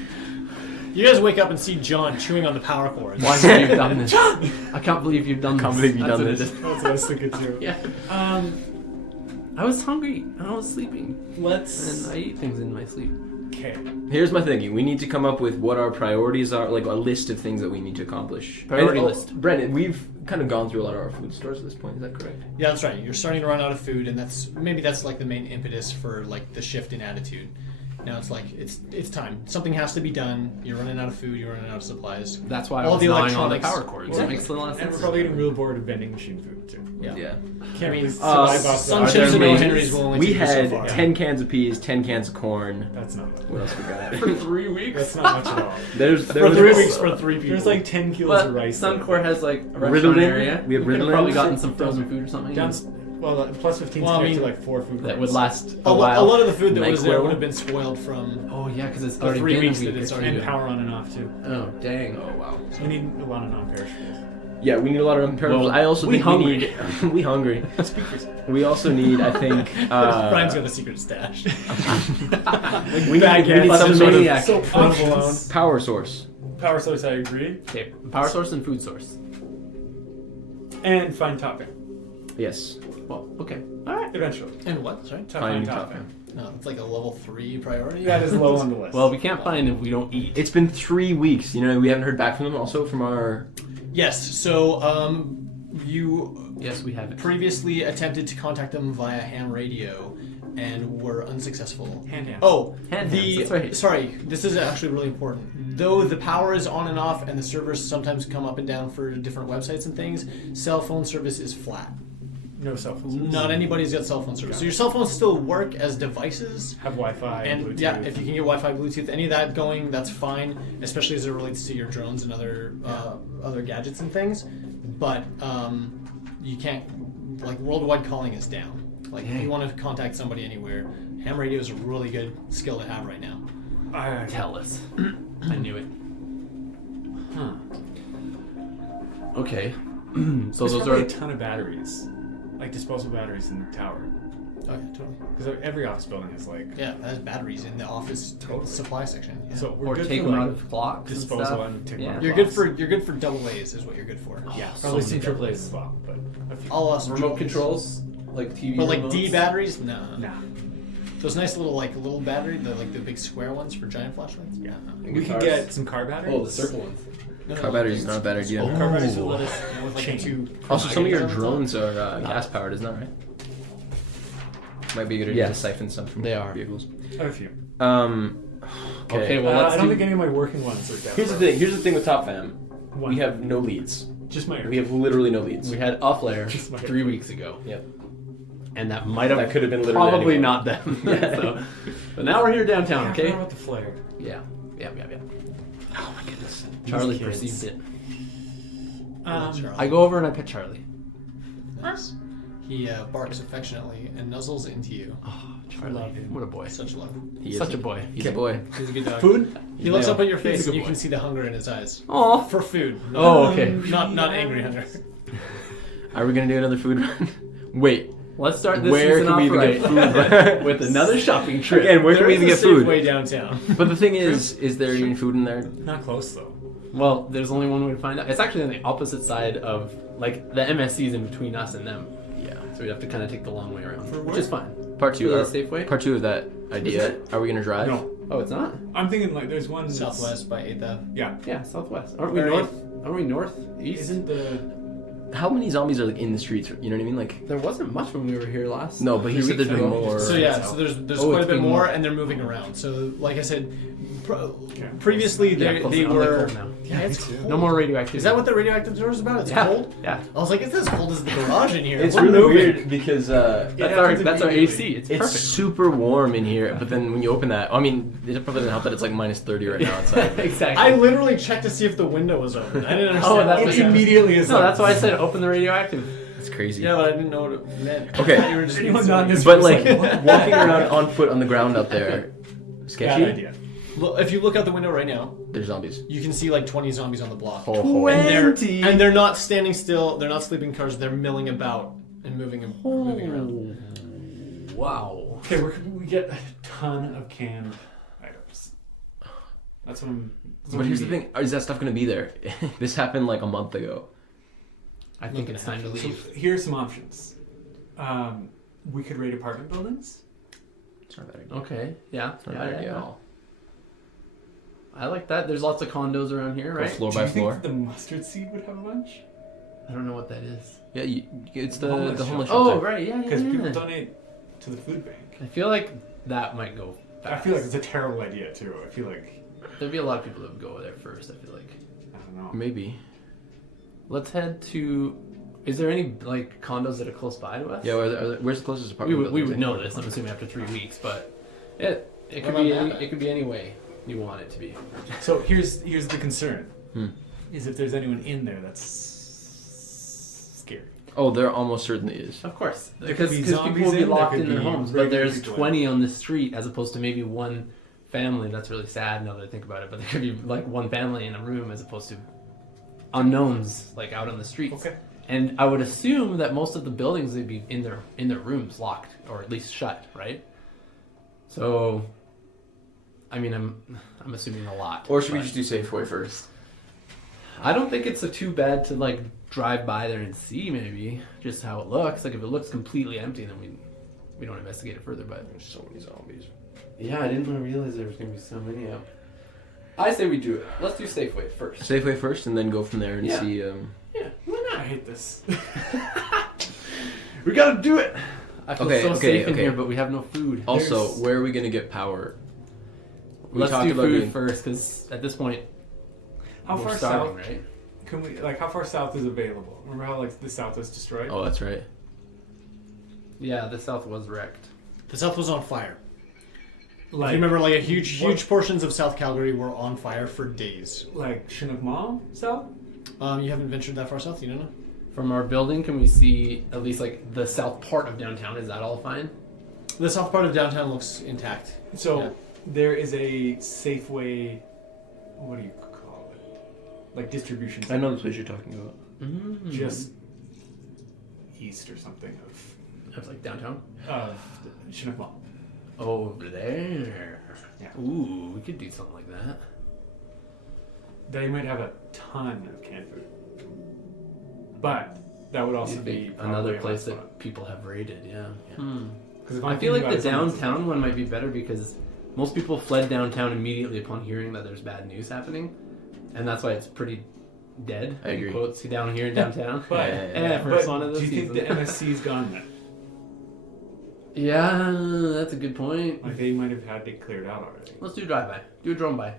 You guys wake up and see John chewing on the power cords. Why have you done this? I can't believe you've done this. Can't believe you've That's done what it this. is. That's what I was thinking too. Yeah. Um, I was hungry. I was sleeping. let's. And I eat things in my sleep. Okay. Here's my thinking. We need to come up with what our priorities are, a list of things that we need to accomplish. Priority And, list. Brendan, we've kind of gone through a lot of our food stores at this point. Is that correct? Yeah, that's right. You're starting to run out of food, and that's the main impetus for the shift in attitude. Now it's time. Something has to be done. You're running out of food. You're running out of supplies. That's why All I was the gnawing on the electronics. power cords. Well, It makes a lot of And sense. we're probably getting real bored of vending machine food too. Yeah. Can't really Uh, survive off some that. chips and there O. may- Henry's will only We take you so had far. 10 cans of peas, 10 cans of corn. That's not much. What else we got? For 3 weeks. That's not much at all. There For was 3 weeks for 3 people. There's 10 kilos But of rice. Suncor has a restaurant Ritalin? area. We have could have Ritalin? probably gotten some frozen food or something. John's, plus 15 Well, I to mean, 4 food that courts. would last a a while. lot of the food that was there NyQuil? would have been spoiled from Oh yeah, because it's the already 3 been weeks a week that it's or already And been. power on and off too. Oh dang. Oh wow. So we need a lot of non-perishables. Yeah, we need a lot of perishables. Well, I also we think hungry. we need. We hungry. We also need, I think. Brian's got a secret stash. we need some sort of maniac. So provolone. power source. Power source, I agree. Okay, power source and food source. And fine topping. Yes. Well, okay. All right. Eventually. And what? Sorry? Fine Fine topping. No, it's like a level 3 priority. That is low on the list. Well, we can't find if we don't eat. It's been 3 weeks. We haven't heard back from them. Also from our. Yes. So, you Yes, we have it. previously attempted to contact them via ham radio. and were unsuccessful. Hand. Oh, Hand hands, that's right. sorry, this is actually really important. Though the power is on and off and the servers sometimes come up and down for different websites and things, cell phone service is flat. No cell phone service. Not anybody's got cell phone service. So your cell phones still work as devices. Have Wi-Fi, And Bluetooth. yeah, if you can get Wi-Fi, Bluetooth, any of that going, that's fine, especially as it relates to your drones and other gadgets and things. But you can't, like, worldwide calling is down. Like, if you want to contact somebody anywhere, ham radio is a really good skill to have right now. Tell us. I knew it. Huh. Okay. So There's those probably are a ton of batteries, like disposable batteries in the tower. Oh yeah, totally. Because every office building has like. Yeah, it has batteries in the office supply section. Yeah. So we're or good take for them like out of clocks. and disposal stuff. and take Yeah. them out. you're good for double A's is what you're good for. Yeah, so probably many some triple batteries. A's as well, but a few. All us Remote controls, like TV. But like remotes. D batteries, no. Nah. Those nice little battery, the big square ones for giant flashlights. Yeah. And We could guitars. get some car batteries. Oh, the circle ones. No, Car batteries is not a bad idea. Car batteries will Oh. let us with like chain. two. Also, some of your magnets on drones are gas powered, isn't that right? Might be a good idea to Yes. siphon some from They are. vehicles. I have a few. Okay, well, I let's don't do- think any of my working ones are gas. Here's the thing. Here's the thing with Top Fam. One. We have no leads. Just my. We have literally no leads. We had off layer Just like- 3 weeks ago. Yep. And that might have That could have been literally probably anyone. not them. So, but now we're here downtown, Yeah, I okay? forgot about the flare. Yeah. Yeah. Oh my goodness. Charlie kids. perceived it. Charlie. I go over and I pet Charlie. Nice. He barks affectionately and nuzzles into you. Oh, Charlie. Love him. What a boy. Such love. He is Such a boy. He's a boy. He's a good dog. Food? He looks Yeah. up at your He's a face good and you boy. can see the hunger in his eyes. Aw. For food. Oh, okay. Not angry hunger. Are we gonna do another food run? Wait. Let's start this Where season can we off even right get food? with another shopping trip. Again, where can we There even is get a food? Safeway downtown. But the thing is there even food in there? Not close though. Well, there's only one way to find out. It's actually on the opposite side of, like, the MSC is in between us and them. Yeah. So we have to kind of take the long way around, For which where? is fine. Part two. For the Safeway? Part two of that idea. Are we gonna drive? No. Oh, it's not? I'm thinking like there's one that's- Southwest by 8th Ave. Yeah. Yeah, southwest. Aren't we Or north? Aren't we north? East? Isn't the How many zombies are like in the streets? You know what I mean? Like There wasn't much when we were here last. no, but he 3 said there's weeks been ago. more. So yeah, so there's Oh, quite a it's bit being more, more. and they're moving around. So like I said, previously Yeah, they close they enough. I like were. cold now. Yeah, it's Me too. cold. No more radioactivity. Is that what the radioactive door is about? It's Yeah. cold. Yeah. I was like, it's as cold as the garage in here. It's We're really moving. weird because That's Yeah, our it's that's our immediately. AC. It's it's perfect. super warm in here. But then when you open that, I mean, it probably doesn't help that it's like minus 30 right now outside. Exactly. I literally checked to see if the window was open. I didn't understand. Oh, that's what it's that meant. immediately is No, like, that's why I said open the radioactive. It's crazy. Yeah, but I didn't know what it meant. Okay. I thought you were just Anyone not in this But room's like what? walking around on foot on the ground out there, Bad sketchy. idea. Look, if you look out the window right now, There's zombies. you can see like 20 zombies on the block. Oh, And they're not standing still. They're not sleeping in cars. They're milling about and moving around. Wow. Okay, we get a ton of canned items. That's what I'm. that's what But here's we the need. thing: is that stuff gonna be there? This happened like a month ago. I think it's time to So leave. here's some options. We could raid apartment buildings. It's not that Okay. Yeah. not a Yeah, bad yeah, idea at yeah. all. I like that. There's lots of condos around here, Go right? floor Do by you floor. think the mustard seed would have a bunch? I don't know what that is. Yeah, it's the Homeless homeless shelter. shelter. Oh, right. Yeah, yeah. Because people yeah. donate to the food bank. I feel like that might go I fast. feel like it's a terrible idea too. I feel like There'd be a lot of people that would go there first, I feel like. I don't know. Maybe. Let's head to... Is there any, like, condos that are close by to us? Yeah, where's the closest We apartment would building? know this, I'm assuming, after 3 weeks, but it could What be about any, that? it could be any way you want it to be. So here's the concern: Hmm. is if there's anyone in there that's scary. Oh, there almost certainly is. Of course, There because could be people zombies will be in, there locked could in their be homes, but regular there's people 20 on the street as opposed to maybe one family. That's really sad now that I think about it, but there could be like one family in a room as opposed to unknowns like out on the streets. Okay. And I would assume that most of the buildings they'd be in their rooms locked or at least shut, right? So, I mean, I'm assuming a lot. Or should we but just do Safeway first? I don't think it's too bad to like drive by there and see maybe just how it looks. Like if it looks completely empty, then we don't investigate it further. But There's so many zombies. yeah, I didn't realize there was gonna be so many out. I say we do it. Let's do Safeway first. Safeway first, and then go from there and Yeah. see. Yeah, why I not? hate this. We gotta do it. I feel Okay, so okay, safe in okay. here, but we have no food. Also, There's- where are we gonna get power? We Let's talked do about food getting- first, because at this point, How we're far starving, south right? can we? Like, how far south is available? Remember how like the south was destroyed? Oh, that's right. Yeah, the south was wrecked. The south was on fire. Like, you remember, like a huge what- portions of South Calgary were on fire for days. like Chinook Mall south? You haven't ventured that far south, you don't know? From our building, can we see at least like the south part of downtown? Is that all fine? The south part of downtown looks intact. So Yeah. there is a Safeway. What do you call it? Like distribution I center. know the place you're talking about. Mm-hmm. Just east or something That's like downtown. of Chinook Mall. Over there. Yeah. Ooh, we could do something like that. They might have a ton of canned food, but that would also You'd be think another probably a place hotspot. that people have raided. Yeah. Yeah. Hmm. 'Cause if I I'm feel like thinking the about it, someone's- downtown one might be better because most people fled downtown immediately upon hearing that there's bad news happening, and that's why it's pretty dead. I agree. In quotes down here in downtown. But, Yeah, first one of the do you think the season. MSC's gone then? Yeah, that's a good point. Like they might have had it cleared out already. Let's do a drive-by. Do a drone by.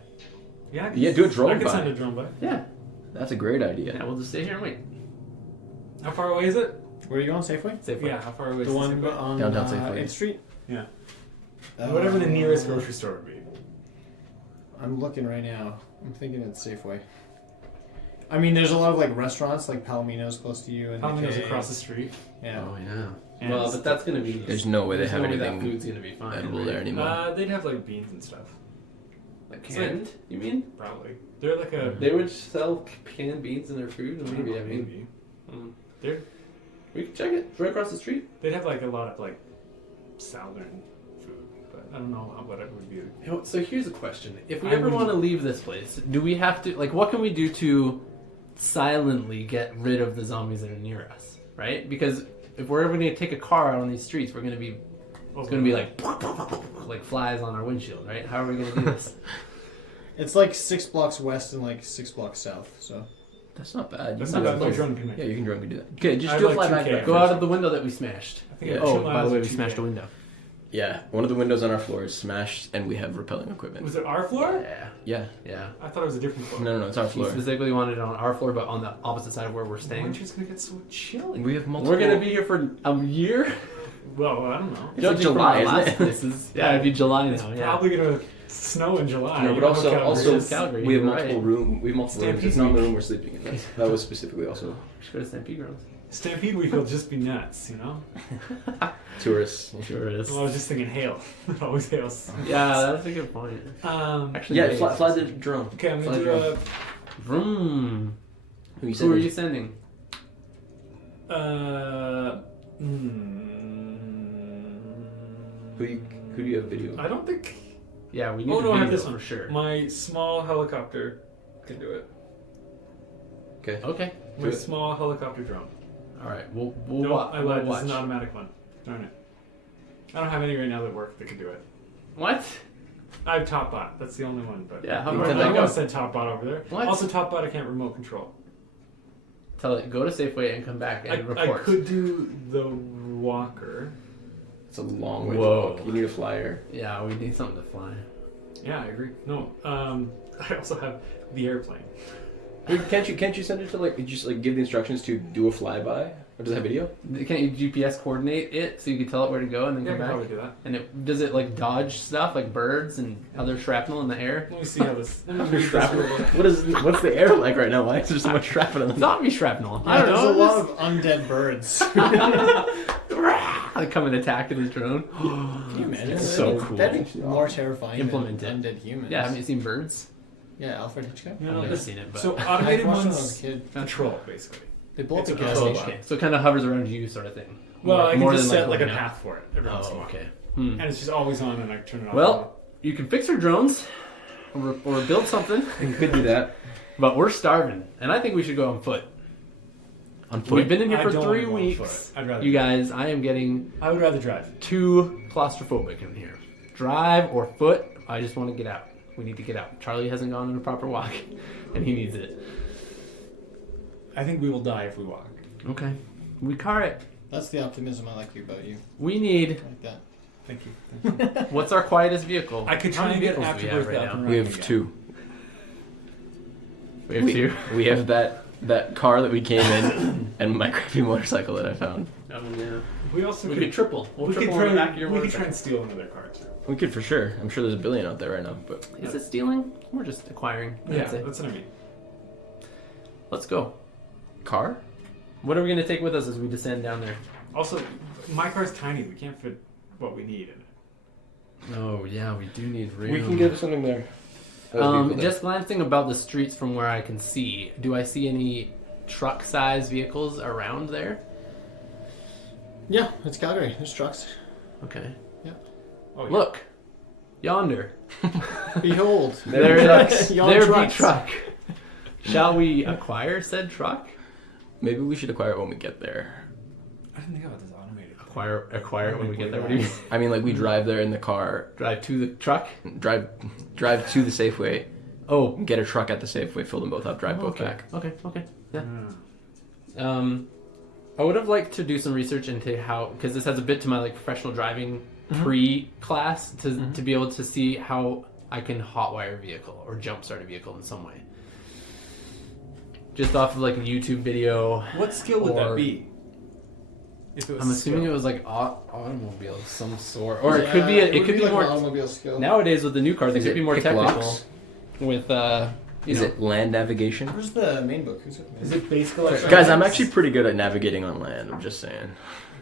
Yeah, I could- Yeah, do a drone I could by. send a drone by. Yeah. That's a great idea. Yeah, we'll just stay here and wait. How far away is it? Where are you going, Safeway? Safeway. Yeah, how far away is The one Safeway? on Downtown Safeway. 8th Street? Yeah. Whatever the Um, nearest grocery store would be. I'm looking right now. I'm thinking it's Safeway. I mean, there's a lot of like restaurants, like Palomino's close to you, and Palomino's Decay. across the street. Yeah. Oh yeah. And Well, but that's gonna be. There's no way they there's have no way anything That food's gonna be fine. edible right? there anymore. They'd have like beans and stuff. Like It's like- canned? You mean? Probably. They're like a. They would sell canned beans in their food? Maybe. I mean, maybe. mm. They're, we can check it. It's right across the street. they'd have like a lot of like southern food, but I don't know what it would be. You know, so here's a question: if we I ever would- want to leave this place, do we have to like? What can we do to silently get rid of the zombies that are near us? Right? Because if we're ever going to take a car out on these streets, we're going to be it's going to be like flies on our windshield, right? How are we going to do this? It's like 6 blocks west and like 6 blocks south. So That's not bad. That's You not can bad. do My that. drone can make Yeah, it. you can drone can do that. Okay, just I'd do a like fly 2K. back. Go out of the window that we smashed. I think Yeah. I'm 2 Oh, by miles the way, or we 2K. smashed a window. Yeah, one of the windows on our floor is smashed, and we have repelling equipment. Was it our floor? Yeah, Yeah. yeah. I thought it was a different floor. No, it's our She floor. specifically wanted it on our floor, but on the opposite side of where we're staying. Winter's gonna get so chilly. We have multiple. We're gonna be here for a year. Well, I don't know. It's like Judging from July, our isn't last it? places. Yeah, it'd be July now. It's Yeah. probably gonna snow in July. No, You but know also, how Calgary also is. Calgary, we have you're multiple right. room. We have multiple rooms. Stampede It's not the Week. room we're sleeping in. That was specifically also We should go to Stampede Grounds. Stampede Week will just be nuts, you know? tourists. Sure is. Well, I was just thinking hail. It always hails. Yeah, that's a good point. Actually, Yeah, maybe. fly the drone. Okay, I'm Fly gonna the do drone. Vroom. Who you Who are sending? you sending? Who do you have video? I don't think Yeah, we need Oh, a no, I have video this one. for sure. my small helicopter can do it. Okay. Okay. My small helicopter drone. All right. We'll No, watch. I We'll lied. This watch. is an automatic one. Darn it. I don't have any right now that work that can do it. What? I have TopBot. That's the only one. But Yeah, how I about don't that know go? said TopBot over there. What? Also, TopBot I can't remote control. Tell it. Go to Safeway and come back and I report. could do the walker. It's a long way Whoa. to walk. You need a flyer. Yeah, we need something to fly. Yeah, I agree. No, I also have the airplane. Dude, can't you send it to like just like give the instructions to do a flyby? Or does it have video? Can't you GPS coordinate it so you can tell it where to go and then Yeah, I come can back? probably do that. And it does it like dodge stuff like birds and other shrapnel in the air? Let me see how this. Let me read this Shrapnel. real quick. what's the air like right now? Why is there so much shrapnel? in the- Zombie shrapnel. I Yeah, don't there's know. a lot of undead birds. They come and attack his drone. Can you imagine? It's so cool. That'd be more terrifying Implement than it. undead humans. Yeah, haven't you seen birds? Yeah, Alfred Hitchcock. No, I've no, never this, seen it, but so I automated watched when I was ones a kid. patrol basically. They blow up It's the a gas patrol station. okay. So it kind of hovers around you, sort of thing. Well, I can More just than, set like a going out. path for it every once in a Oh, while. okay. And it's just always on, and I turn it off. Well, you can fix our drones or build something, You could do that. but we're starving, and I think we should go on foot. On We've been in here I for don't 3 wanna go on weeks. foot. I'd rather. You guys, I am getting I would rather drive. too claustrophobic in here. Drive or foot, I just want to get out. We need to get out. Charlie hasn't gone on a proper walk, and he needs it. I think we will die if we walk. Okay. We car it. That's the optimism I like about you. We need. I like that. Thank you. What's our quietest vehicle? I could How try many and get vehicles do we have Afterbirth right up and now? We running have again. 2. We have 2. We have that car that we came in, and my crappy motorcycle that I found. Oh, yeah. We also We could could triple. We'll we could triple on the back of your try motorcycle. and steal another car too. We could for sure. I'm sure there's a billion out there right now, but Is it stealing? We're just acquiring. Yeah, That's it. that's what I mean. Let's go. car? What are we going to take with us as we descend down there? Also, my car's tiny. We can't fit what we need in it. Oh, yeah, we do need room. We can get something there. Just glancing about the streets from where I can see, do I see any truck-sized vehicles around there? Yeah, it's Calgary. There's trucks. Okay. Oh, yeah. Look, yonder. Behold. There trucks. it is. Yon There be trucks. truck. Shall we acquire said truck? Maybe we should acquire it when we get there. I didn't think about this automated. Acquire it when we get there. What do you mean? I mean, like we drive there in the car, Drive to the truck? drive to the Safeway, Oh, get a truck at the Safeway, fill them both up, drive both okay. back. Okay. Yeah. Mm. I would have liked to do some research into how, because this has a bit to my like professional driving pre-class to be able to see how I can hotwire a vehicle or jumpstart a vehicle in some way. Just off of like a YouTube video. What skill would Or- that be? If it was I'm a assuming skill. it was like automobile of some sort, or it could be it would could be like more an automobile skill. nowadays with the new cars. It Is could it be more pick technical locks? with Is know. it land navigation? Where's the main book? Who's got the main Is book? it basic electronics? Guys, I'm actually pretty good at navigating on land. I'm just saying.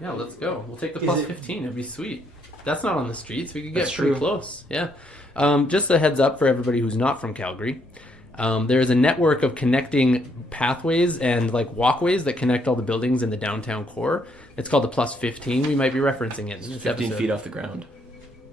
Yeah, let's go. We'll take the Is plus it- 15. It'd be sweet. That's not on the streets. We could get That's pretty true. close. Yeah. Just a heads up for everybody who's not from Calgary. There is a network of connecting pathways and like walkways that connect all the buildings in the downtown core. It's called the plus 15. We might be referencing it in this 15 episode. feet off the ground.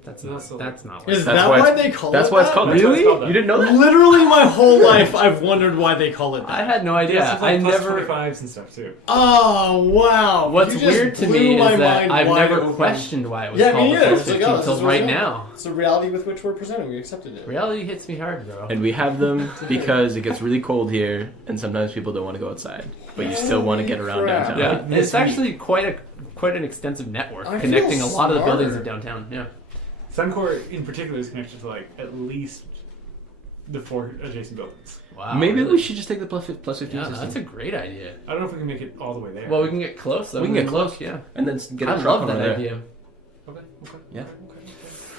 That's No, not. so- That's not. Is That's that why why it's- they call That's it why it's that? called. That's why it's Really? called that. You didn't know that? Literally my whole life I've wondered why they call it that. I had no idea. This is I like plus never. 25s and stuff too. Oh, wow. What's You just weird to blew me my is that mind I've wide never open. questioned why it was Yeah, called me the neither. plus It's like, 15 oh, this until is right what it is. now. It's the reality with which we're presented. We accepted it. Reality hits me hard, bro. And we have them because it gets really cold here, and sometimes people don't want to go outside, but you still want to get around Crap. downtown. Yeah, it's actually quite an extensive network I connecting a feel lot of the buildings in smarter. downtown. Yeah. Suncor in particular is connected to like at least the 4 adjacent buildings. Wow. Maybe really? we should just take the plus 15 Yeah, system. that's a great idea. I don't know if we can make it all the way there. Well, we can get close. Though. We can get look, close. Yeah. And then get a I truck love over that there. idea. Okay. Yeah.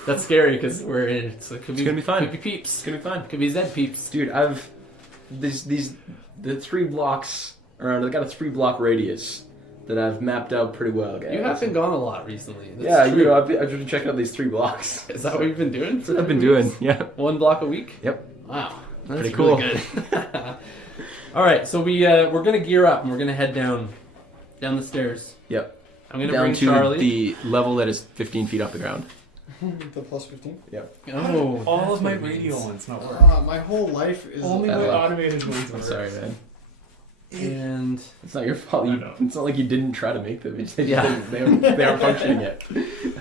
That's scary because we're in. It could be. It's gonna be fun. Could be peeps. It's gonna be fun. Could be Zed peeps. Dude, I've the 3 blocks around. I got a 3-block radius that I've mapped out pretty well, guys. You have been gone a lot recently. That's Yeah, true. you know, I've been checking out these 3 blocks. Is that what you've been doing? That's what I've been doing. Yeah. 1 block a week. Yep. Wow. That's Pretty really cool. good. All right, so we're gonna gear up and we're gonna head down the stairs. Yep. I'm gonna Down bring to Charlie. the level that is 15 feet off the ground. The plus 15? Oh, all that's of my what it radio means. ones not work. My whole life is Only I my love- automated ones I'm work. sorry, man. And It's not your fault. I know. It's not like you didn't try to make them. It's just Yeah. they aren't functioning yet.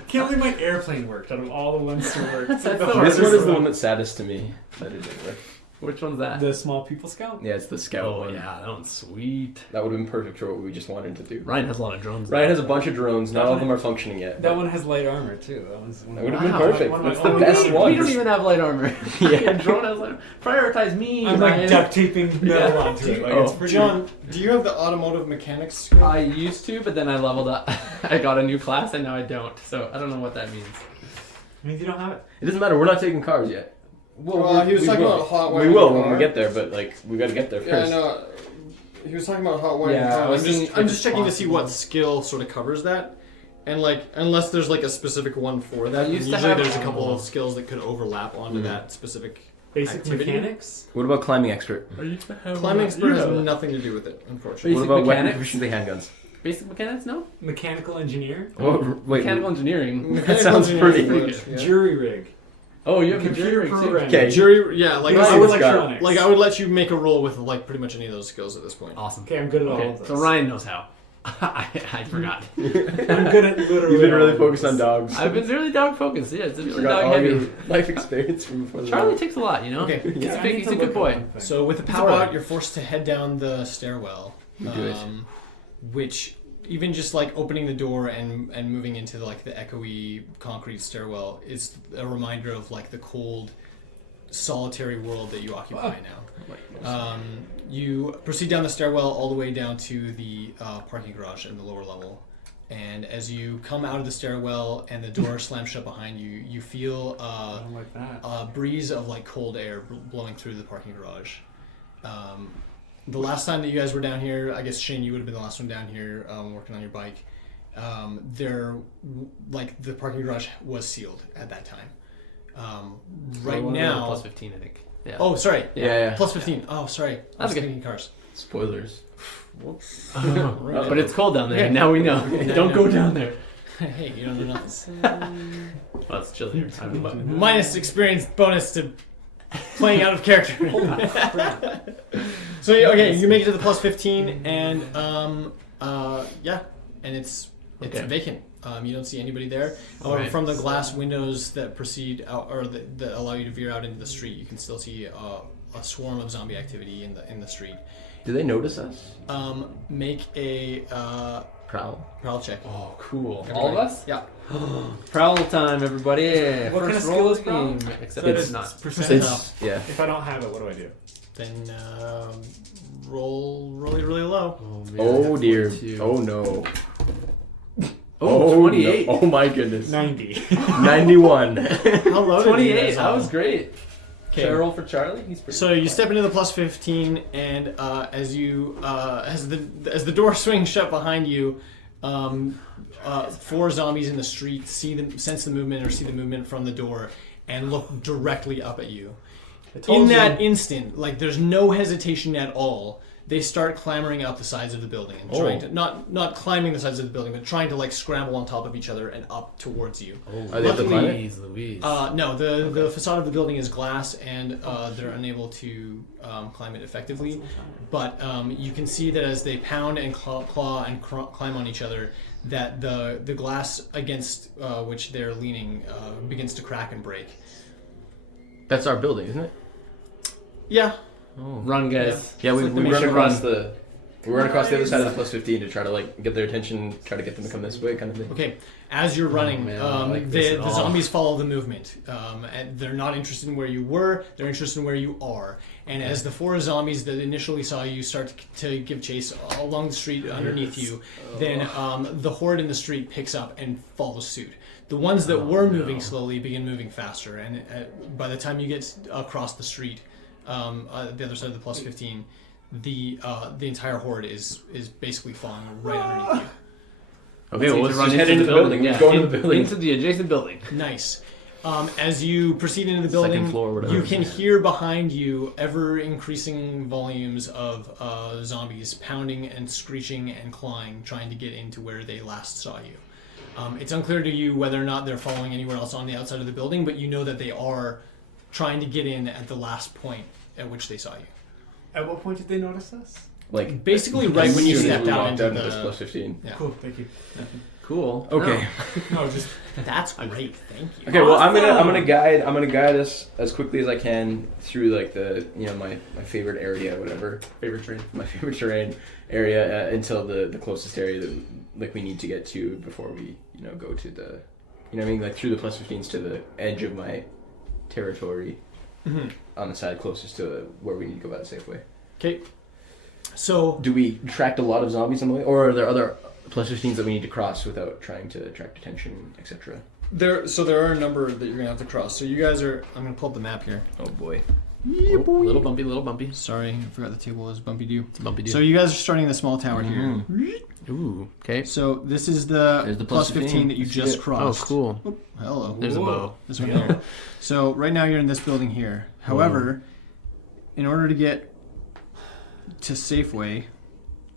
Can't believe my airplane worked out of all the ones to work. It's like That's the so This hardest one is the one. one that's saddest to me. That it didn't work. which one's that? The small people scout. Yeah, it's the scout Oh one. yeah, that one's sweet. That would have been perfect for what we just wanted to do. Ryan has a lot of drones. Ryan has a bunch of drones. Not That all of one- them are functioning yet. That one has light armor too. That one's one That of would my- have been perfect. one of my That's the own best we, one. we don't even have light armor. Yeah. Drone has light armor. Prioritize me. I'm like Ryan. duct taping metal Yeah. onto it. Like Oh. it's pretty. John, do you have the automotive mechanics skill? I used to, but then I leveled up. I got a new class, and now I don't. So I don't know what that means. I mean, you don't have it. It doesn't matter. We're not taking cars yet. Well, he was we talking will. about hot We wiring will the when car. we get there, but like we got to get there Yeah, I first. know. He was talking about hot wiring. Yeah, the car. I was thinking I'm if just it's checking to see what possible. skill sort of covers that. And like, unless there's like a specific one for that, I used to usually have- there's a couple of skills that could overlap onto Mhm. that specific. Basic Activity? mechanics. What about climbing expert? Climbing expert has nothing to do with it, unfortunately. What Basic about weapon mechanics? proficiency handguns? Basic mechanics? No. Mechanical engineer. Oh, wait. Mechanical engineering. Mechanical sounds engineering pretty is good, yeah. Jury rig. Oh, you have a Computer jury rig, too. programming. Okay. Jury, yeah, like Let's I see would what's got- electronics. like I would let you make a roll with like pretty much any of those skills at this point. Awesome. Okay, I'm good at all Okay, of those. so Ryan knows how. I forgot. I'm good at literally. You've been all really of focused those. on dogs. I've been really dog focused. Yeah, it's really Forgot dog all your heavy. life experience from before the Charlie war. takes a lot, you know. Okay. He's Yeah, a I big, need he's to a good look boy. at one thing. So with the It's a power boy. out, you're forced to head down the stairwell, You do it. which even just like opening the door and moving into like the echoey concrete stairwell is a reminder of like the cold, solitary world that you occupy now. You proceed down the stairwell all the way down to the parking garage in the lower level. And as you come out of the stairwell and the door slams shut behind you, you feel I don't like that. a breeze of like cold air blowing through the parking garage. The last time that you guys were down here, I guess Shane, you would have been the last one down here working on your bike. The parking garage was sealed at that time. Right now, plus 15, I think. Yeah. oh sorry, Yeah. plus 15. Oh sorry, I was okay. thinking cars. Spoilers. Whoops. But it's cold down there. Yeah. Now we know. Now Don't you go know. down there. Hey, you don't know nothing. Well, it's chill here. Minus experience bonus to playing out of character. So okay, you make it to the plus 15, and and it's Okay. vacant. You don't see anybody there. However, Right. from the glass windows that proceed out, or that allow you to veer out into the street, you can still see a swarm of zombie activity in the street. Do they notice us? Make a Prowl. check. Oh, cool. Everybody. All of us? Yeah. Prowl time, everybody. What kind First of roll skill is of the game. prowl? Except So it's it's not. percentage. It's yeah. If I don't have it, what do I do? Then roll really, really low. Oh, man, Oh that's dear. 42. Oh no. Oh, 28. No. Oh my goodness. 90. 91. How low did you 28. guys That roll? was great. Should I roll for Charlie? He's pretty So you step into the plus 15, and as the door swings shut behind you, 4 zombies in the street sense the movement or see the movement from the door and look directly up at you. In that instant, like there's no hesitation at all. They start clambering out the sides of the building and trying to not climbing the sides of the building, but trying to like scramble on top of each other and up towards you. Are they up the planet? Louise. No, the facade of the building is glass, and they're unable to climb it effectively. But you can see that as they pound and claw and climb on each other, that the glass against which they're leaning begins to crack and break. That's our building, isn't it? Yeah. Oh. Run, guys. Yeah, we It's like the run mission across run. the other side of the plus 15 to try to like get their attention, try to get them to come this way, kind of thing. Okay. As you're running, man, I don't like this the at all. zombies follow the movement. And they're not interested in where you were; they're interested in where you are. And as the 4 zombies that initially saw you start to give chase along the street underneath you, then the horde in the street picks up and follows suit. The ones that were moving slowly begin moving faster, and by the time you get across the street, the other side of the plus 15, the entire horde is basically falling right underneath you. Okay, well, let's run just head into into the building. Yeah, Let's go into the building. Into the adjacent building. Nice. As you proceed into the building, Second floor, whatever. you can hear behind you ever increasing volumes of zombies pounding and screeching and clawing, trying to get into where they last saw you. It's unclear to you whether or not they're following anywhere else on the outside of the building, but you know that they are trying to get in at the last point at which they saw you. At what point did they notice us? Like Basically, right when you as soon as stepped we out walked into into this the... plus 15. Yeah. Cool, thank you. Cool. Okay. No, just That's great. Thank you. Okay, well, I'm gonna guide us as quickly as I can through like the my favorite area, whatever, Favorite train. my favorite terrain area until the closest area that like we need to get to before we go to the like through the plus 15s to the edge of my territory on the side closest to where we need to go by the safe way. Okay. So Do we attract a lot of zombies on the way, or are there other plus 15s that we need to cross without trying to attract attention, etc.? there are a number that you're gonna have to cross. So you guys are. I'm gonna pull up the map here. Oh boy. Oh, little bumpy, little bumpy. Sorry, I forgot the table was bumpy do. It's a bumpy dude. So you guys are starting in the small tower here. Ooh, okay. So this is the, There's the plus plus 15 that you Let's just see it. Oh, crossed. cool. Oh, hello. There's a bow. This one here. So right now you're in this building here. However, in order to get to Safeway,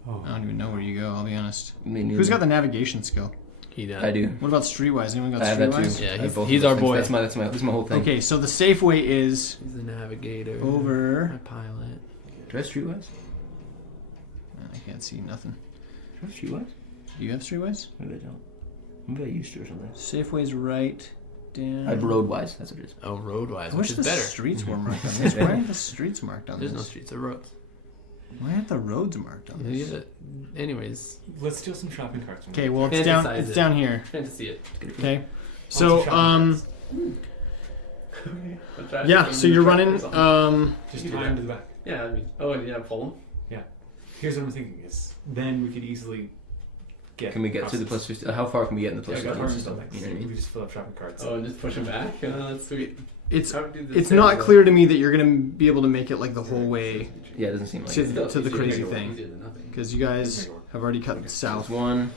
I don't even know where you go. I'll be honest. Who's got the navigation skill? He does. I do. What about Streetwise? Anyone got I have that Streetwise? too. Yeah, I have he's- both he's of our those boy. things. That's my whole thing. Okay, so the Safeway is He's the navigator. over. My pilot. Do I have Streetwise? I can't see nothing. Do I have Streetwise? Do you have Streetwise? Maybe I don't. Maybe I used to or something. Safeway's right down. I have Roadwise. That's what it is. Oh, roadwise, I which wish is the better. streets were marked on this. Why aren't the streets marked on There's no this? streets or roads. Why aren't the roads marked on this? Anyways, Let's steal some shopping carts. Okay, well it's down. Fantasize It's it. down here. fantasy it. Okay. So yeah. So you're running. Just tie them to the back. Yeah, I mean, oh, and yeah, pull them. Here's what I'm thinking is, then we could easily get. Can we get to the plus 50? How far can we get in the plus Yeah, 50? cars and stuff like You know what I We mean? just fill up shopping carts. Oh, and just push them back. That's sweet. It's How do this it's thing not go? clear to me that you're gonna be able to make it like the whole way Yeah, it doesn't seem like to, it. to the crazy Easier thing than nothing. because you guys have already cut South south, one.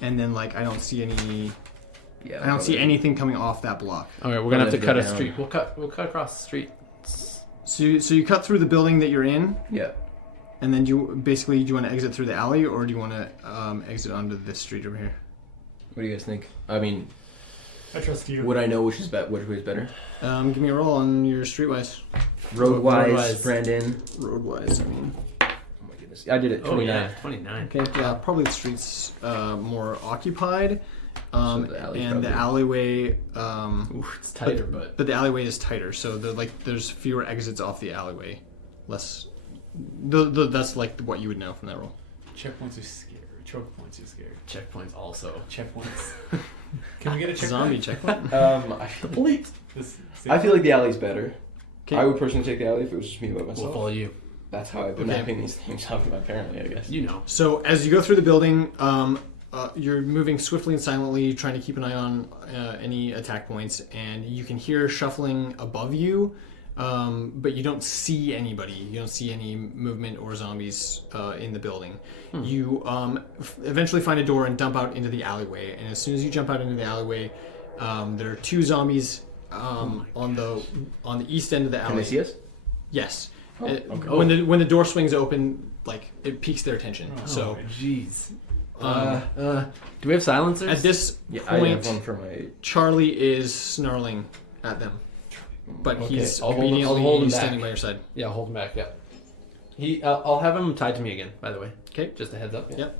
and then like I don't see any. Yeah. I don't see anything coming off that block. All right, we're gonna have to Go cut a down. street. We'll cut across the street. So you cut through the building that you're in, Yeah. and then do you want to exit through the alley, or do you want to exit onto this street over here? What do you guys think? I mean, I trust you. would I know which way is better? Give me a roll on your streetwise. Roadwise, Brandon. Roadwise, I mean. Oh my goodness. I did it. 29. Oh, yeah, 29. Okay, yeah, probably the street's more occupied, So the alley's and the probably- alleyway. Ooh, it's tighter, but But the alleyway is tighter, so there's fewer exits off the alleyway. Less. That's like what you would know from that roll. Checkpoints are scary. Choke points are scary. checkpoints also. Checkpoints. Can we get a checkpoint? Zombie checkpoint. The police. I feel like the alley's better. Okay. I would personally take the alley if it was just me by We'll myself. follow you. That's how I've been Okay. mapping these things up, apparently, I guess. You know. So as you go through the building, you're moving swiftly and silently, trying to keep an eye on any attack points, and you can hear shuffling above you, but you don't see anybody. You don't see any movement or zombies in the building. You eventually find a door and dump out into the alleyway, and as soon as you jump out into the alleyway, there are two zombies on the east end of the alley. Can they see us? Yes. Oh, It- okay. when the door swings open, like it piques their attention. So jeez. um, Do we have silencers? at this Yeah, I point, have one for my... Charlie is snarling at them, but Okay, he's I'll hold obediently him back. standing by your side. Yeah, hold him back. Yeah. I'll have him tied to me again. By the way. Okay. Just a heads up. Yep.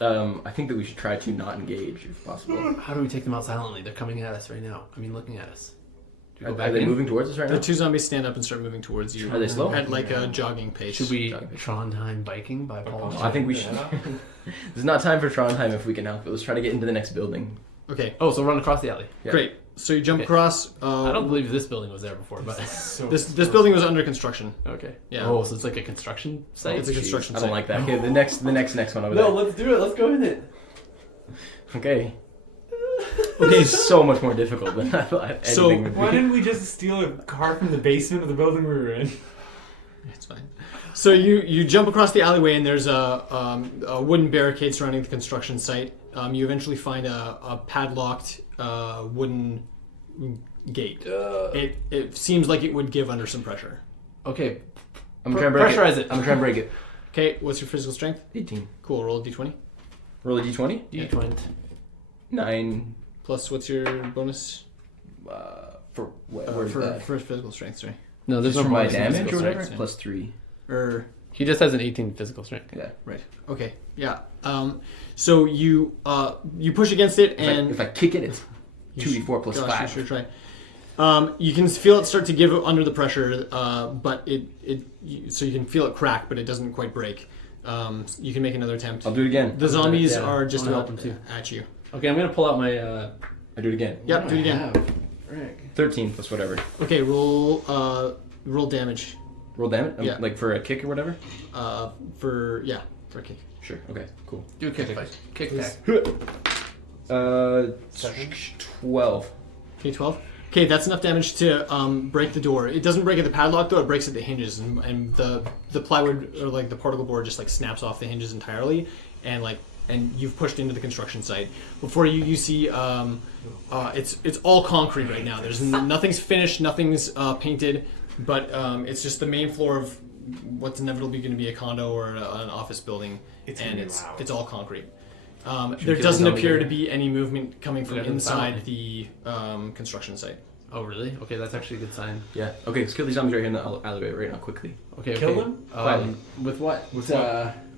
I think that we should try to not engage, if possible. How do we take them out silently? They're coming at us right now. I mean, looking at us. Do we Are go back they in? moving towards us right The now? two zombies stand up and start moving towards you. Are they slow? At like a jogging pace. Should we Dog. Trondheim biking by Paul? I think we should. There's not time for Trondheim if we can help it. Let's try to get into the next building. Okay. Oh, so run across the alley. Yeah. Great. So you jump Okay. across. I don't believe this building was there before, but This building was under construction. okay. Yeah. Oh, so it's like a construction site. It's a construction I don't site. like that. Okay, the next one over No, there. let's do it. Let's go in it. Okay. Okay. It's so much more difficult than I thought anything So, would be. Why didn't we just steal a car from the basement of the building we were in? It's fine. So you jump across the alleyway and there's a wooden barricade surrounding the construction site. You eventually find a padlocked wooden gate. It seems like it would give under some pressure. Okay. I'm trying to break Pressurize it. it. I'm gonna try and break it. Okay, what's your physical strength? 18. Cool, roll a d20. Roll a d20. D20. 9. Plus, what's your bonus? For where's that? For physical strength, sorry. No, there's Just no for my bonus in damage physical or whatever? strength. Plus 3. Or He just has an 18 physical strength. Yeah. right. Okay. Yeah. So you push against it and If I kick it, it's 2d4 plus gosh, 5. you should try. You can feel it start to give under the pressure, but so you can feel it crack, but it doesn't quite break. You can make another attempt. I'll do it again. The zombies Yeah, are just I wanna about help 'em too. at you. Okay, I'm gonna pull out my. I do it again. Yep, do it again. 13 plus whatever. Okay, roll damage. Roll damage? Yeah. Like for a kick or whatever? For a kick. Sure. Okay, cool. Do a kick fight. Kick Please. tack. 12. Okay, 12. Okay, that's enough damage to break the door. It doesn't break at the padlock though; it breaks at the hinges, and the plywood or like the particle board just like snaps off the hinges entirely, and you've pushed into the construction site. Before you see, it's all concrete right now. There's nothing's finished, nothing's painted, but it's just the main floor of what's inevitably going to be a condo or an office building, It's gonna be and loud. it's all concrete. There kill the doesn't zombie appear guy? to be any movement coming from Yeah, it doesn't sound inside the construction site. Oh, really? Okay, that's actually a good sign. Yeah. Okay, let's kill these zombies right here in the alleyway right now, quickly. Okay, Kill okay. them? Quietly. With what? With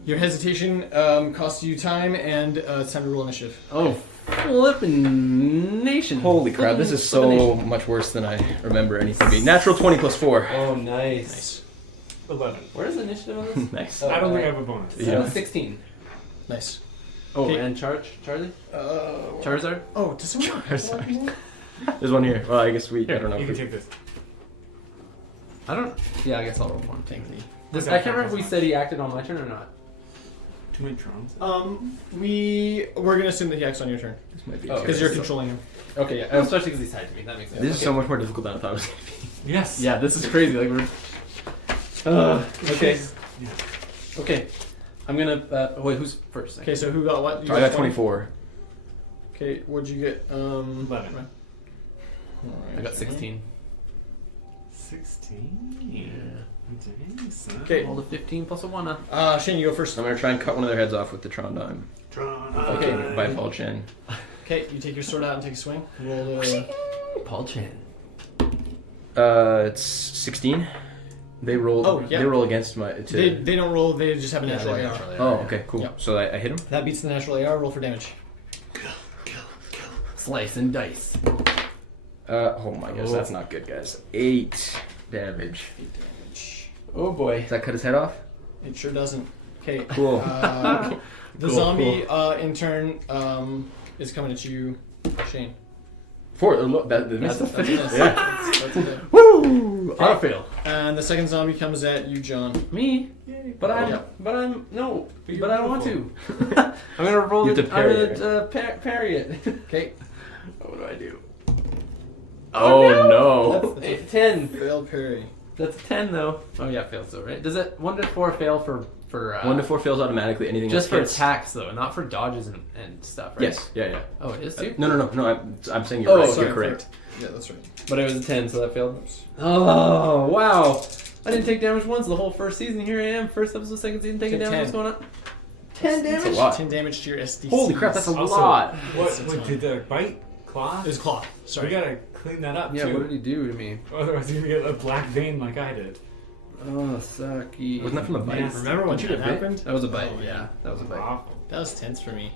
Your hesitation costs you time, and it's time to roll initiative. Oh, flippin' nation! Holy crap, this is so much worse than I remember anything being. Natural 20 plus 4. Oh, nice. Nice. 11. Where is the initiative on this? Nice. Oh, I don't think I alright. have a bonus. Yeah. 16. Nice. Oh, Okay. and Charlie? Charizard? Oh, does someone Sorry. There's one here. Well, I guess I don't know. You if can we- take this. I don't. Yeah, I guess I'll roll one. Thank me. I can't remember if we said he acted on my turn or not. Too many Trons. We're gonna assume that he acts on your turn This might be Oh, because okay. you're controlling him. Okay, yeah, especially because he's tied to me. That makes sense. This is so much more difficult than I thought it was going to be. Yes. Yeah, this is crazy. Like we're. Okay. Yeah. Okay. I'm gonna. Wait, who's first? Okay, so who got what? You I got 20? 24. Okay, what'd you get? 11. Right. I got 16. 16. Dang, son. Okay. Rolled a 15 plus a 1. Shane, you go first. I'm going to try and cut one of their heads off with the Tron Dime. Tron. Okay. By Paul Chen. Okay, you take your sword out and take a swing. Roll the. Paul Chan. It's 16. They roll. Oh, yeah. They roll against my. They don't roll. They just have a natural they AR. naturally Oh, are. okay, cool. Yeah. So I hit him. That beats the natural AR. Roll for damage. Slice and dice. Oh my gosh, that's not good, guys. 8 damage. 8 damage. Oh boy. Does that cut his head off? It sure doesn't. Okay. Cool. The Cool, zombie in turn is coming at you, Shane. 4. Look, that That's a That's a miss. Yeah. That's a hit. Woo! Auto fail. And the second zombie comes at you, John. Me? But I'm. Yeah. But I'm. No. But you're But I don't want to. beautiful. I'm gonna roll You it. have to parry I'm gonna parry it. Okay. What do I do? Oh, no. That's 10. Fail parry. That's 10 though. Oh yeah, fails though, right? Does it 1 to 4 fail for 1 to 4 fails automatically. Anything just that for hits. attacks though, not for dodges and stuff, right? Yes. Yeah. Oh, it is too. No. I'm saying you're Oh, right. sorry, You're correct. Yeah, that's right. But it was a 10, so that failed. Oh wow! I didn't take damage once the whole first season. Here I am, first episode, second season, taking Take damage. 10. What's going on? 10 That's damage. a lot. 10 damage to your SDC. Holy crap, that's a Also, lot. What did the bite? Claw? It was claw. We Sorry. gotta clean that up Yeah, too. what did he do to me? Otherwise, you're gonna get a black vein like I did. Oh, sucky. Wasn't that from a bite? Yes. Remember when Did you that get bit? happened? That was a bite. Oh, yeah, that was a bite. Awful. That was tense for me.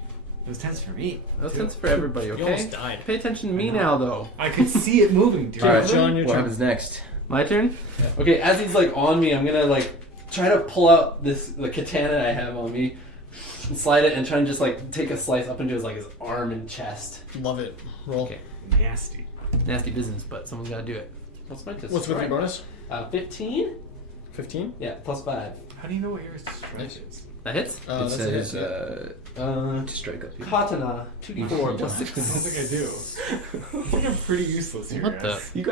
It was tense for me. That was too. tense for everybody. You Okay. almost died. Pay attention to me I know. now, though. I could see it moving, dude. All right, John, your what turn. happens next? My turn. Yeah. Okay, as he's like on me, I'm gonna like try to pull out the katana I have on me, and slide it, and try and just like take a slice up into his like his arm and chest. Love it. Roll. Okay. Nasty. Nasty business, but someone's gotta do it. What's my What's with your strike? bonus? 15? 15? Yeah, plus 5. How do you know what yours strike is? That hits. It That's says a hit. to strike up here. Katana 2d4 plus I 6. don't think I do. I think I'm pretty useless here. What the? guys. You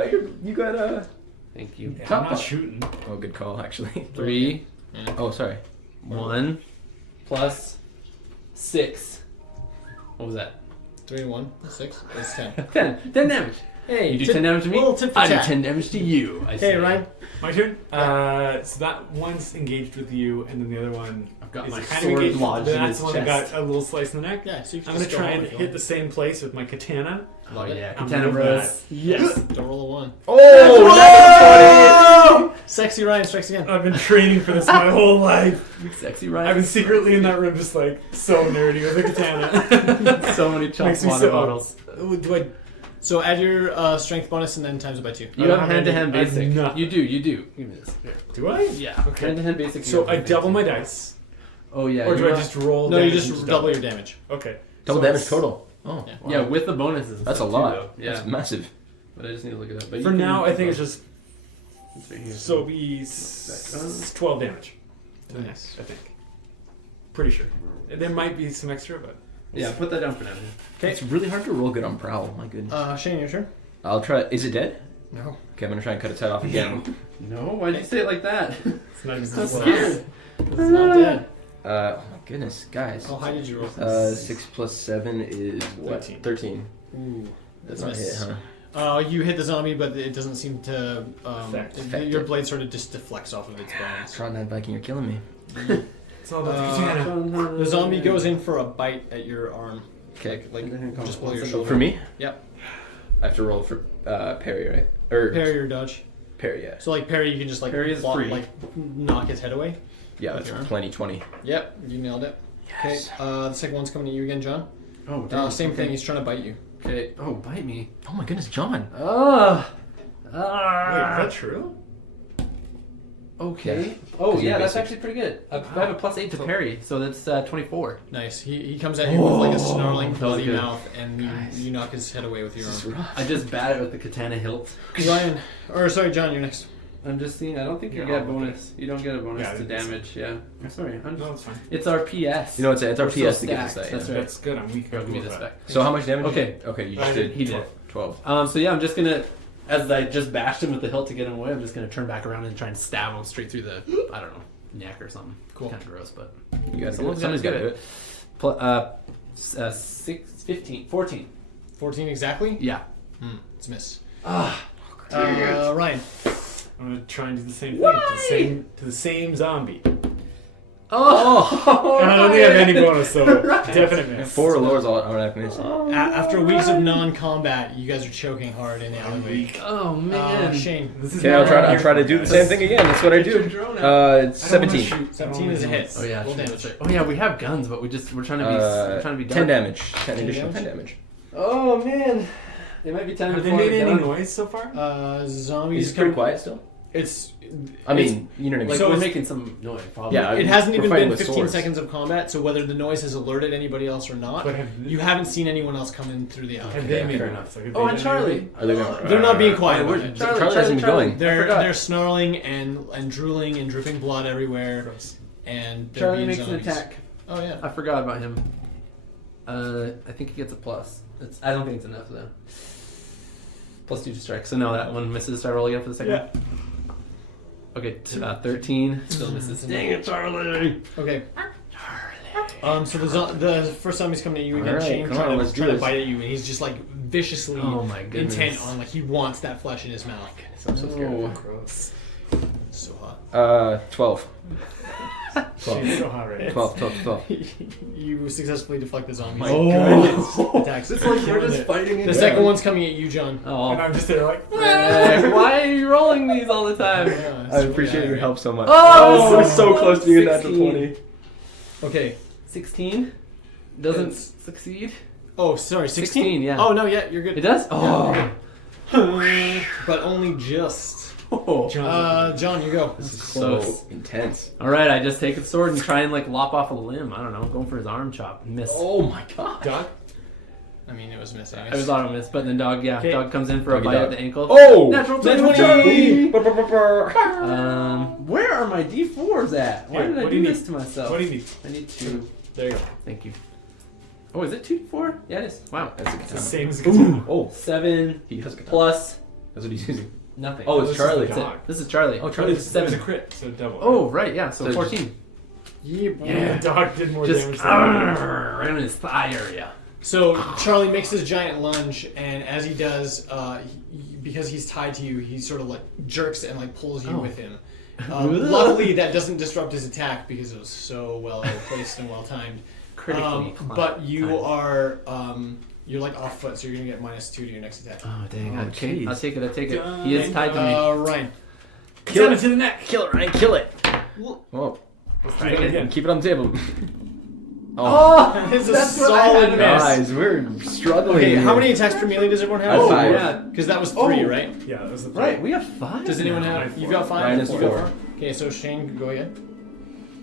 got Thank you. Yeah, I'm not shooting. Oh, good call, actually. 3, Oh, sorry. 1 plus 6. What was that? 3 and 1. 6. That's 10. 10. 10 damage. Hey, You do tip- 10 damage to me? little tip for I do tat. 10 damage to you. I Okay, say. Ryan. My turn. So that one's engaged with you, and then the other one I've got is my kind sword of engaged. lodged But in that's his the one that chest. got a little slice in the neck. Yeah, so you can I'm gonna just try go and on if you hit want. the same place with my katana. Oh yeah, I'm Katana moving Bros. Yes. Don't roll a 1. Oh, Sexy Ryan strikes again. I've been training for this my whole life. Sexy Ryan. I've been secretly in that room just like so nerdy with a katana. so many chopped Makes me water so- bottles. Do I? So add your strength bonus and then times it by 2. You I don't have have hand-to-hand any- I have basic. nothing. You do. Give me this. Here. Do I? Yeah. Okay. Hand-to-hand basic. So you I have double my basic. dice, Oh yeah. or do I have- just roll? No, you damage just and double your damage. Okay. double So damage it's- total. Oh, Yeah. Yeah, with the bonuses. and that's a stuff, lot. Too, though. Yeah. That's massive. But I just need to look it up. But you For can- now, I think it's just It's right here. so it'll be Back 12 damage. to the neck, Nice. I think. Pretty sure. There might be some extra, but Yeah, put that down for now. It's really hard to roll good on Prowl. My goodness. Shane, your turn. I'll try. Is it dead? No. Okay, I'm gonna try and cut its head off again. No, why'd you say it like that? it's not even I'm close. scared. It's not dead. Oh my goodness, guys. How high did you roll? 6 plus 7 is what? 13. 13. Ooh. That's That's not a hit, miss. huh? You hit the zombie, but it doesn't seem to. Affect your it. blade sort of just deflects off of its bones. Tron Viking, you're killing me. It's all about the katana. The zombie goes in for a bite at your arm. Okay. Like, just below your So shoulder. for me, Yep. I have to roll for parry, right? Or Parry or dodge. parry, yeah. So like parry, you can just like Parry is free. like knock his head away. Yeah, that's Okay. plenty. 20. Yep, you nailed it. Yes. Okay, the second one's coming to you again, John. Oh, damn. Same Okay. thing. He's trying to bite you. Okay. Oh, bite me. Oh my goodness, John. Ah. Wait, is that true? Okay. Yeah. Oh, 'Cause yeah, you're that's basic. actually pretty good. I have a +8 to parry, so that's 24. Nice. He comes at you with like a snarling, that was bloody good. mouth, and you knock his head away with your arm. I just bat it with the katana hilt. Ryan, or sorry, John, you're next. I'm just seeing. I don't think you Yeah, get a I'll bonus. You don't get a bonus Yeah, to it's- damage. Yeah. I'm sorry. No, it's fine. It's our PS. You know, it's our We're still PS that gives us stacked, that. that's Yeah. right. That's good. I'm weak. Here, give me I'll this go back. So how much damage? Okay. Okay, you I just did. did. He did. 12. So yeah, I'm just gonna, as I just bashed him with the hilt to get him away, I'm just gonna turn back around and try and stab him straight through the, I don't know, neck or something. Cool. Kind of gross, but You guys, Someone's somebody's got gotta to do do it. 6, 15, 14. 14 exactly? Yeah. It's a miss. Ah. Ryan. I'm gonna try and do the same thing to the same zombie. Oh. I don't think I have any bonus, so definite miss. 4 lowers automatic miss. After weeks of non-combat, you guys are choking hard in the alleyway. Oh man. Shane. This is Okay, not I'll what I'm try to here do for, the guys. same thing again. That's what I Get your do. drone out. It's I don't wanna 17. shoot. 17 is a hit. Oh yeah. Roll Shane, damage. that's right. Oh yeah, we have guns, but we're trying to be we're trying to be 10 dark. damage. 10 10 additional damage? 10 damage. Oh man. It might be time Have to they pull made out a any gun. noise so far? Zombies He's pretty come. quiet still. It's. I mean, you know what I mean. Like So we're it's- making some noise, probably. Yeah, It hasn't we're even fighting been with 15 swords. seconds of combat, so whether the noise has alerted anybody else or not, But you haven't seen anyone else come in through the have alley. they Okay, made fair enough? Like, have Oh, they and done Charlie. anything? Are they going? They're not being quiet. Where's about it. Charlie hasn't been going. They're snarling and drooling and dripping blood everywhere, Gross. and they're Charlie being makes an zombies. attack. Oh yeah. I forgot about him. I think he gets a plus. I don't think it's enough though. +2 to strike. So no, that one misses. So I roll again for the second. Yeah. Okay, 13. Still misses. Dang it, Charlie. Okay. So the first zombie's coming at you again, Alright, Shane, come on, let's do trying to this. bite at you, and he's just like viciously Oh my goodness. intent on like he wants that flesh in his mouth. I'm so scared. Oh. Gross. So hot. 12. She's so hot right now. 12. You successfully deflect the zombie. Oh. Attacks. It's like we're just fighting. The second one's coming at you, John. Oh. And I'm just there like, Why are you rolling these all the time? Yeah, I so- appreciate yeah, your right. help so much. Oh, we're so close to being natural 16. 20. Okay. 16 doesn't It's- succeed. Oh, sorry, 16? 16, yeah. Oh, no, yeah, you're good. It does. Yeah, Oh. you're good. But only just. Oh. John, you go. This is Close. so intense. All right, I just take a sword and try and like lop off a limb. I don't know, going for his arm chop. Miss. Oh my god. Dog? I mean, it was missing. I was on a miss, but then dog, yeah, Okay. dog comes in for a Doggy bite dog. at the ankle. Oh! Natural Natural 20. 20. Where are my D4s at? Why Here, did I what do do you this need? to myself? What do you need? I need 2. There you go. Thank you. Oh, is it 2 4? Yeah, it is. Wow. That's a It's the katana. same as a katana. Oh, 7 he has a katana. plus That's what he's using. nothing. Oh, This it's is Charlie. the That's it. dog. This is Charlie. Oh, Charlie. It's a crit, so double. Oh, right, yeah. So So 14. Yeah. Yeah. The dog did more Just damage than right in his thigh area. So Charlie makes this giant lunge, and as he does, because he's tied to you, he sort of like jerks and like pulls you Oh. with him. Luckily, that doesn't disrupt his attack because it was so well placed and well timed. Critically. But you timed. are you're like off foot, so you're gonna get -2 to your next attack. Oh, dang. Oh, Okay. jeez. I'll take it. I'll take it. Done. He is tied to me. Ryan. Kill it to the neck. Kill it, Ryan. Kill it. Whoa. Let's try it again. Keep it on the table. Oh, It's a that's what I solid had. miss. Guys, we're struggling. Okay, here. how many attacks per melee does everyone have? I have 5. yeah. Because that was 3, Oh. right? Yeah, that was the Right, we have 5. Does anyone now. have? You've got 5. Ryan has You got 4. 4? Okay, so Shane, go ahead.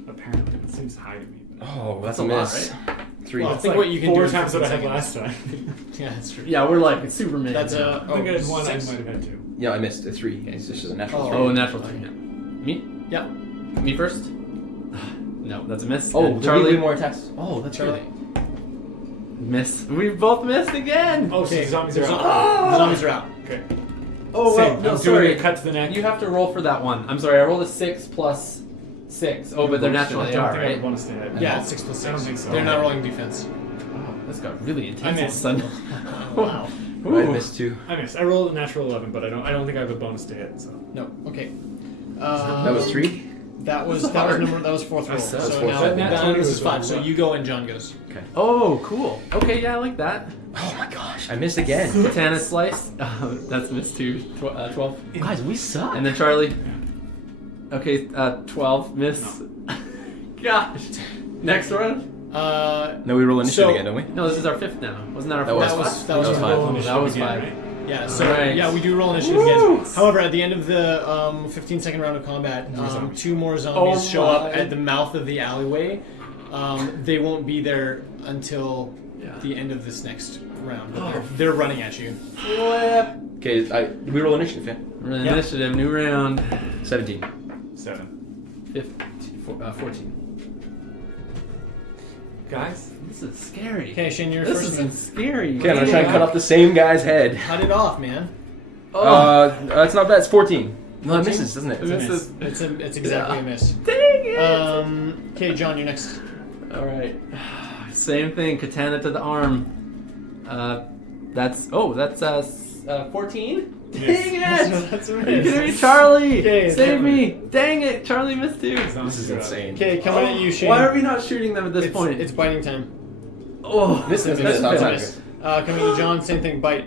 Apparently, it seems high to me. But Oh, that's a a lot, miss. 3. Well, it's think like what you can 4 do in times what I 15 had seconds. last time. Yeah, that's true. Yeah, we're like Superman. That's now. a. I think I had 1. I 6. might have had 2. Yeah, I missed a 3. It's just a natural Oh. 3. Oh, natural 3. Yeah. Me? Yeah. Me first? No, that's a miss. Oh, And Charlie. Charlie. More attacks. Oh, that's Charlie. good. Miss. We both missed again. Oh, so Okay, the zombies are the out. The zombies are out. Okay. Oh, Same. well, no, I'm sorry. doing a cut to the neck. You have to roll for that one. I'm sorry, I rolled a 6 plus 6. Oh, but they're natural. I They don't are, think I have a right? bonus to hit. Yeah, it's 6 plus 6. I don't think so. They're not rolling defense. Oh, this got really I intense all of a missed. sudden. Wow. I Ooh. missed 2. I missed. I rolled a natural 11, but I don't think I have a bonus to hit. So. No. Okay. That was 3? That was hard. number. That was 4th roll. That's So fourth now roll. That now 20 this was is 5. what So was you go and John goes. Oh, cool. Okay, yeah, I like that. Oh my gosh, I missed again. Katana slice. That's miss 2. 12. Guys, we suck. And then Charlie. Okay, 12. Miss. Gosh. Next one? No, we roll initiative So- again, don't we? No, this is our 5th now. Wasn't that our That 4th? was That was five. that was That was your five. roll. Oh, that was 5. Right? Yeah, so Alright. yeah, we do roll initiative again. However, at the end of the 15-second round of combat, two more zombies show up at the mouth of the alleyway. They won't be there until the end of this next round. But they're running at you. Okay, we roll initiative. Yeah. Initiative, new round. 17. 7. 14. Guys, This is scary. Okay, Shane, you're This first. isn't scary. Okay, I'm gonna try and cut off the same guy's head. Cut it off, man. That's not bad. It's 14. No, it 14? misses, doesn't it? It's exactly a miss. Dang it! Okay, John, you're next. All right. Same thing. Katana to the arm. That's 14. Dang it! That's a Are you miss. kidding me, Charlie? Okay, Save me! Dang it! Charlie missed too. This is insane. Okay, coming at you, Shane. Why are we not shooting them at this point? It's biting time. Oh, This is That's not a time. miss. Coming to John, same thing, bite.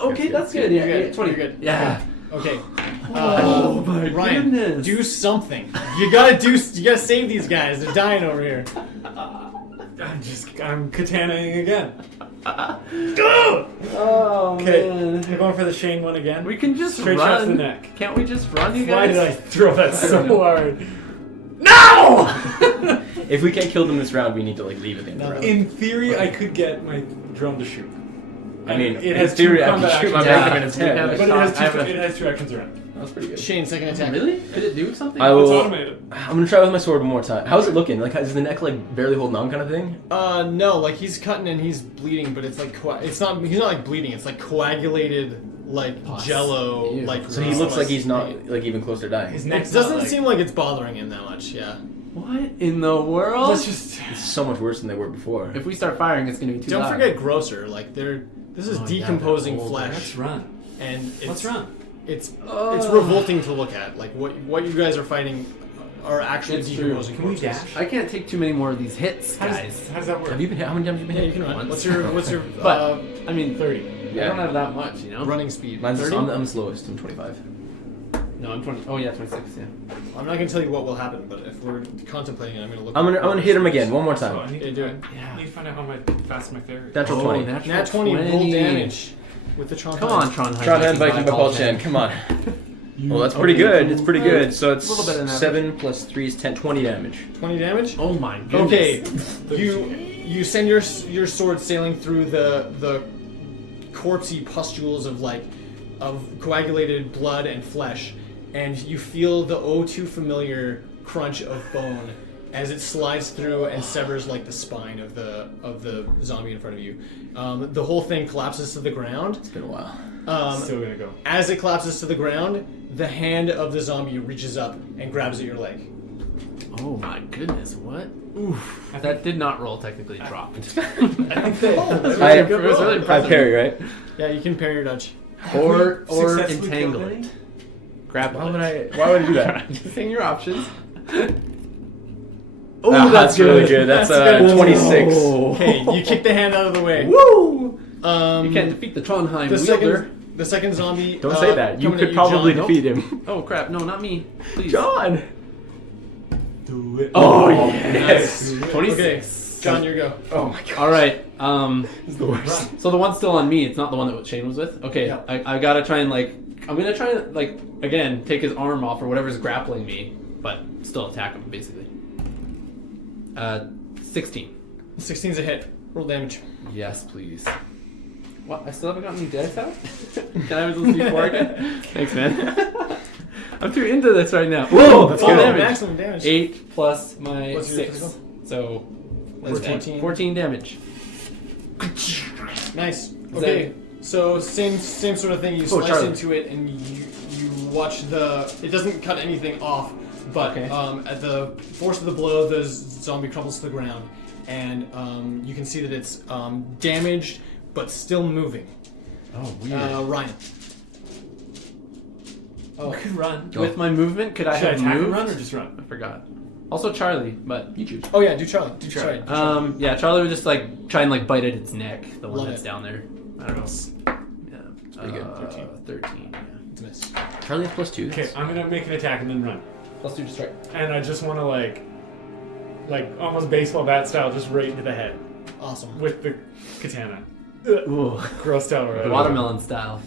Okay, that's good. Yeah, You're good. 20. You're good. Yeah. Okay. Oh my Ryan, goodness. do something. You gotta save these guys. They're dying over here. I'm katanaing again. Oh Okay, man. we're going for the Shane one again. We can just Straight run. shots to the neck. Can't we just run, you Why guys? did I throw that so hard? No! If we can't kill them this round, we need to leave at the end of the round. In theory, I could get my drone to shoot. I mean, it in has theory, two I combat can shoot my actions. Yeah, magnum in its we head. have a But shot. it has two actions around. That's pretty good. Shane, second attack. Really? Could it do something? I It's will. automated. I'm gonna try with my sword one more time. How's it looking? Like, is the neck barely holding on, kind of thing? No, like he's cutting and he's bleeding, but it's like it's not. He's not like bleeding. It's like coagulated, like Pus. Jello, Ew. like. So he looks like he's not even close to dying. His It neck's doesn't not, like, seem like it's bothering him that much. Yeah. What in the world? Let's just. It's so much worse than they were before. If we start firing, it's gonna be too Don't loud. forget grosser. Like this is Oh, yeah, decomposing they're old. flesh, Let's run. and Let's run. It's revolting to look at. Like what you guys are fighting are actually It's true. decomposing. Can we corpses. dash? I can't take too many more of these hits, guys. How does that work? How many times have you been Yeah, hit? you can run. Once. What's your But I mean, 30. I don't have that much, you know. running speed? Mine's 30? I'm the slowest. I'm 25. No, I'm 20. Oh yeah, 26. Yeah. I'm not gonna tell you what will happen, but if we're contemplating it, I'm gonna look. I'm gonna hit him again one more So I time. need Yeah, to do it. I need to find out how fast my favorite. Natural 20. Nat 20 roll damage with the Tron. Come on, Tron. Tron Viking by Paul Chan. Come on. Well, that's pretty good. It's pretty good. So it's A little better than 7 plus 3 is 10, 20 damage. 20 damage. Oh my goodness. Okay, you send your sword sailing through the corpsey pustules of coagulated blood and flesh, and you feel the oh too familiar crunch of bone as it slides through and severs like the spine of the zombie in front of you. The whole thing collapses to the ground. It's been a while. Still gonna go. As it collapses to the ground, the hand of the zombie reaches up and grabs at your leg. Oh my goodness. What? Oof. That did not roll. Technically dropped. I It was really I impressive. parry, right? Yeah, you can parry your dodge. Or Successfully entangle killed it. any? Grab. Why would I do that? Just saying your options. Oh, that's really good. That's That's good. 26. Okay, you kick the hand out of the way. Woo! Um, You can't defeat the Trondheim the wielder. the second zombie. Don't say that. You coming at could probably John. defeat him. Oh crap! No, not me. Please. John. Do it. Oh, yes. 26. Okay, John, your go. Oh my god. All right. This is the worst. So the one's still on me. It's not the one that Shane was with. Okay. Yeah. I gotta try and I'm gonna try and again take his arm off or whatever's grappling me, but still attack him basically. 16. 16's a hit. Roll damage. Yes, please. What? I still haven't gotten any dice out? Can I have those before again? Thanks, man. I'm too into this right now. Whoa, That's full good. damage. Maximum damage. 8 plus my What's your 6. physical? So, let's 14. see, 14 damage. Nice. Okay, so same sort of thing. You Oh, slice Charlie. into it and you watch it doesn't cut anything off, but Okay. at the force of the blow, the zombie crumbles to the ground, and you can see that it's damaged but still moving. Oh, weird. Ryan. Oh, could run. With my movement, could I Should I have attack and moved? run or just run? I forgot. Also Charlie, but you choose. Oh yeah, do Charlie. Do Charlie. Charlie. Yeah, Charlie would just try and bite at its neck, the one Love that's it. down there. I don't know. Yeah. It's pretty good. 13. Yeah. It's a miss. Charlie has plus 2. Okay, I'm gonna make an attack and then run. Plus 2 to strike. And I just want to like almost baseball bat style, just right into the head. Awesome. with the katana. Ooh. Grossed out already. Watermelon style.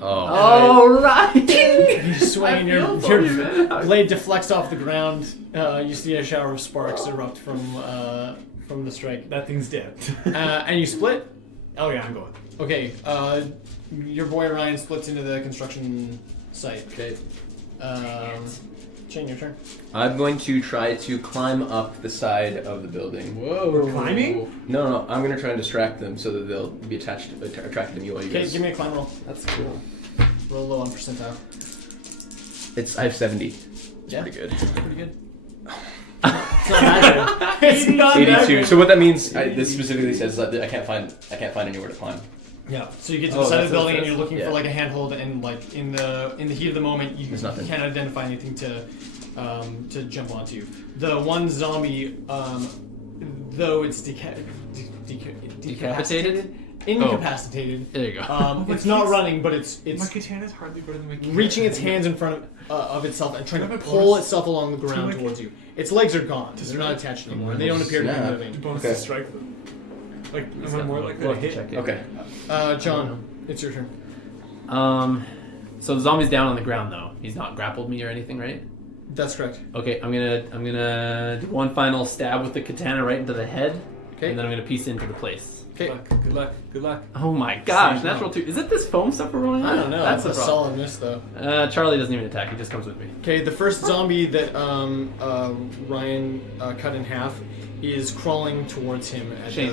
Oh. All right. You swing, I and feel your for you, man. blade deflects off the ground. You see a shower of sparks erupt from the strike. That thing's dead. And you split. Oh yeah, I'm going. Okay. Your boy Ryan splits into the construction site. Okay. Shane, your turn. I'm going to try to climb up the side of the building. Whoa. We're climbing? No, I'm gonna try and distract them so that they'll be attracted to me while you Okay, guys. give me a climb roll. That's cool. Roll low on percentile. I have 70. It's Yeah. pretty good. Pretty good. It's not that good. It's not that 82. good. So what that means, this specifically says that I can't find anywhere to climb. Yeah. So you get to Oh, the side of that's the what building it and says? you're looking Yeah. for like a handhold, and like in the heat of the moment, you There's nothing. can't identify anything to jump onto. The one zombie, though it's Decapitated? incapacitated. There you go. It's not running, but it's My katana's hardly better than my katana. reaching its hands in front of itself and trying Do I to have a pull bonus itself along the ground to, like, towards you. Its legs are gone. They're not attached anymore. And they don't appear to Snap. be moving. Bonus Okay. to strike them. Like, am I more likely We'll to have to hit? check it. Okay. John, it's your turn. So the zombie's down on the ground though. He's not grappled me or anything, right? That's correct. Okay, I'm gonna do one final stab with the katana right into the head, Okay. and then I'm gonna piece into the place. Okay. Good luck. Good luck. Oh my gosh, Same natural 2. Is it this foam stuff we're rolling on? I don't know. That's That's a the problem. solid miss, though. Charlie doesn't even attack. He just comes with me. Okay, the first zombie that Ryan cut in half is crawling towards him. At Shane.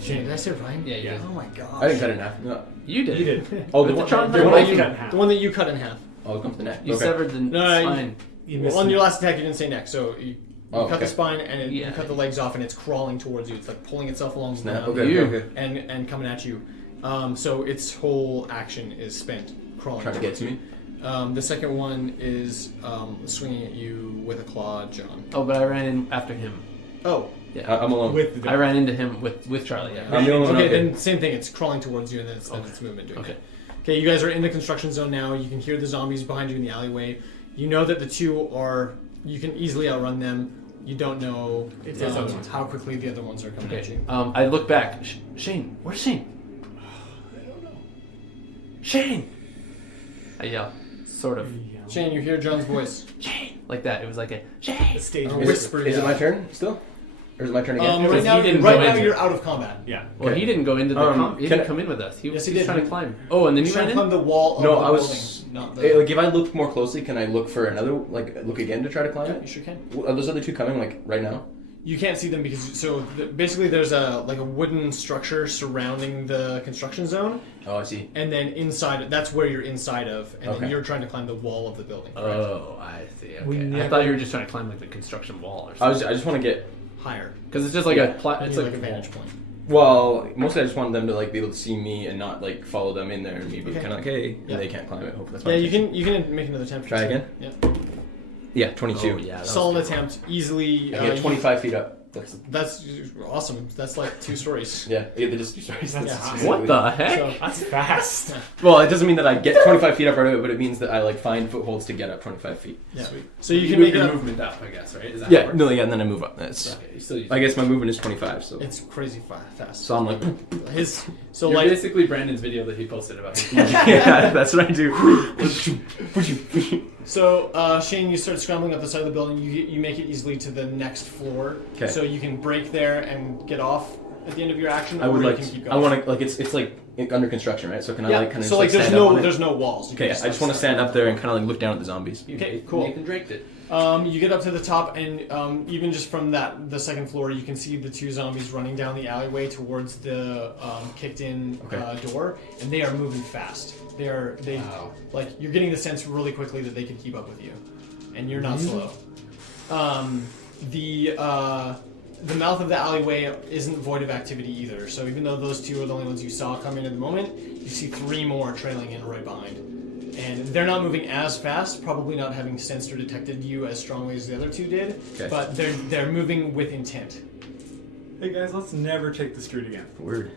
Shane, did I say Ryan? Yeah, you did. Oh my gosh. I didn't cut it in half. No. You did. You did. Oh, With the the one. charm The knife? one that that you you- cut in half. The one that you cut in half. Oh, it comes to neck. You Okay. severed the No, spine. You missed On me. your last attack, you didn't say neck, so you cut okay. the spine and you Yeah. cut the legs off, and it's crawling towards you. It's like pulling itself along the Snap. ground Okay. You. Okay. and coming at you. So its whole action is spent crawling. Trying to get towards to you. me. The second one is swinging at you with a claw, John. Oh, but I ran in after him. Oh, Yeah. I'm alone. With the I ran into him with Charlie. Yeah. I'm the only one. okay, Okay. then same thing. It's crawling towards you, and then it's its movement doing Okay. it. Okay, you guys are in the construction zone now. You can hear the zombies behind you in the alleyway. You know that the two are. You can easily outrun them. You don't know It's the other ones. how quickly the other ones are coming at Okay. you. I look back. Shane, where's Shane? I don't know. Shane! I yell, sort of. Shane, you hear John's voice. Shane! Like that. It was like a Shane! The stage Oh, was- whisper. Is it my turn still? Or is it my turn again? Right Because now, he didn't right go now into you're it. out of combat. Yeah. Well, Okay. he didn't go into the he can didn't I- come in with us. Yes, he was did. trying to climb. Oh, and then He's you trying ran to in? climb the wall of No, the I was- building, not the. Like if I look more closely, can I look for another? Like look again to try to climb Yeah, it? you sure can. Are those other two coming like right now? You can't see them because basically there's a wooden structure surrounding the construction zone, Oh, I see. and then inside that's where you're inside of, and then Okay. you're trying to climb the wall of the building. Oh, I see. We Okay. I never- thought you were just trying to climb like the construction wall or something. I just want to get. Higher. Because it's just like Yeah. it's You like need, a vantage point. Well, mostly I just want them to like be able to see me and not like follow them in there and maybe Okay. kind of like hey, Yeah. and they can't climb it. Hopefully that's Yeah, fine. you can make another attempt. Try again? Yeah. Yeah, 22. Oh, yeah. that was Solid good. attempt. Easily. I get 25 feet up. That's awesome. That's like 2 stories. Yeah, I get the just stories. That's Yeah. awesome. What the heck? So, That's fast. Well, it doesn't mean that I get 25 feet up right away, but it means that I like find footholds to get up 25 feet. yeah. Sweet. So you can move make it your up. movement up, I guess, right? Is that Yeah, how it no, works? yeah, and then I move up. That's. Okay, you still use I guess my movement is 25, so. It's crazy fast. So I'm like. His so You're like basically Brandon's video that he posted about his Yeah, that's what I do. so Shane, you start scrambling up the side of the building. You make it easily to the next floor. 'Kay. So you can break there and get off at the end of your action. I would or like. You can keep I going. want to like it's like under construction, right? So can I Yeah. like kind of so like there's stand up on no it? there's no walls. You can Okay, I just want to stand up there and kind of like look down at the zombies. Okay, cool. Nathan Draked it. You get up to the top, and even just from the second floor, you can see the 2 zombies running down the alleyway towards the kicked-in Okay. door, and they are moving fast. They Wow. like you're getting the sense really quickly that they can keep up with you, and you're not slow. The mouth of the alleyway isn't void of activity either. So even though those 2 are the only ones you saw come in at the moment, you see 3 more trailing in right behind. And they're not moving as fast, probably not having sensed or detected you as strongly as the other 2 did, Okay. but they're moving with intent. Hey guys, let's never take the street again. Weird.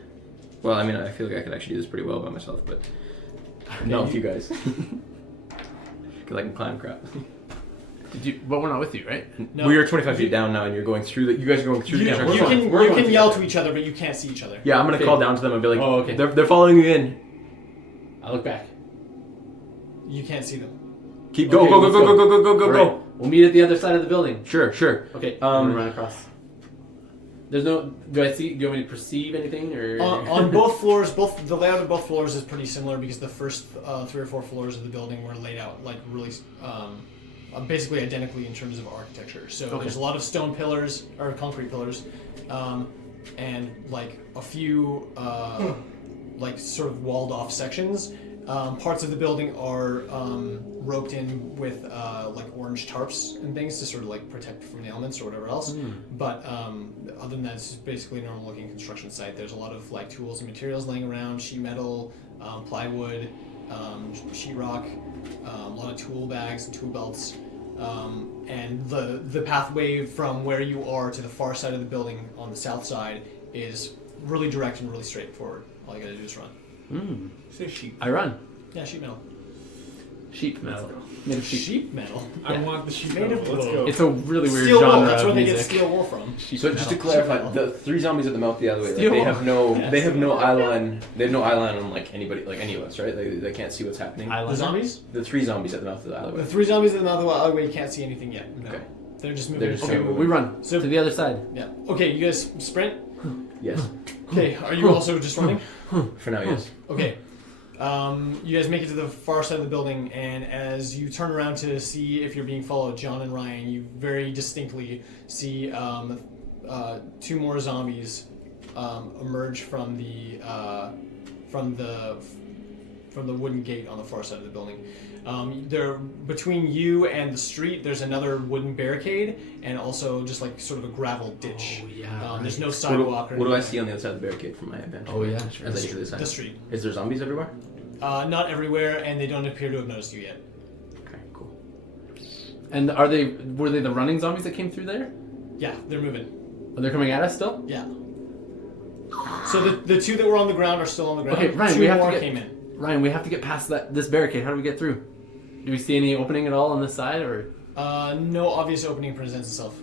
Well, I mean, I feel like I could actually do this pretty well by myself, but not with you guys. Because I can climb crap. But we're not with you, right? No. We are 25 feet down now, and you're going through. You guys are going through You, the you construction. can yell to each other, but you can't see each other. Yeah, I'm gonna Okay. call down to them and be like, Oh, okay. they're following you in. I look back. You can't see them. Keep go Okay, go go let's go go. go go go go All go. right. We'll meet at the other side of the building. Sure. Okay. I'm Um, gonna run across. There's no. Do I see? Do you want me to perceive anything or? On both floors, the layout of both floors is pretty similar because the first 3 or 4 floors of the building were laid out like really, basically identically in terms of architecture. So Okay. there's a lot of stone pillars or concrete pillars, and like a few like sort of walled off sections. Parts of the building are roped in with like orange tarps and things to sort of like protect from the elements or whatever else. But other than that, it's basically a normal looking construction site. There's a lot of like tools and materials laying around, sheet metal, plywood, sheetrock, a lot of tool bags and tool belts. And the pathway from where you are to the far side of the building on the south side is really direct and really straightforward. All you gotta do is run. Say sheep. I run. Yeah, sheet metal. Sheep metal. Made of sheep. Sheep metal? I Yeah. want the sheep. Made of metal. Let's wool. go. It's a really weird Steel wool. genre That's where of they music. get steel wool from. Sheep So just to metal. clarify, the 3 zombies at the mouth the other way, like, Steel they wool. have no, Yeah, they have no steel wool. eye line. They have no eye line on like anybody, like any of us, right? They can't see what's happening. Eyeliner? The zombies? The 3 zombies at the mouth of the alleyway. The 3 zombies in the mouth of the alleyway, you can't see anything yet. No. Okay. They're just They're moving. just Okay, moving. we run So- to the other side. Yeah. Okay, you guys sprint. Yes. Okay, are you also just running? For now, yes. Okay. You guys make it to the far side of the building, and as you turn around to see if you're being followed, John and Ryan, you very distinctly see 2 more zombies emerge from the wooden gate on the far side of the building. There, between you and the street, there's another wooden barricade, and also just like sort of a gravel ditch. Oh, yeah, There's no What sidewalk or do I anything. see on the other side of the barricade from my advantage? Oh, yeah, sure. As I get to this side. The street. Is there zombies everywhere? Not everywhere, and they don't appear to have noticed you yet. Okay, cool. And were they the running zombies that came through there? Yeah, they're moving. Oh, they're coming at us still? Yeah. So the 2 that were on the ground are still on the ground. Okay, Ryan, 2 we have to more get- came in. Ryan, we have to get past this barricade. How do we get through? Do we see any opening at all on this side, or No obvious opening presents itself.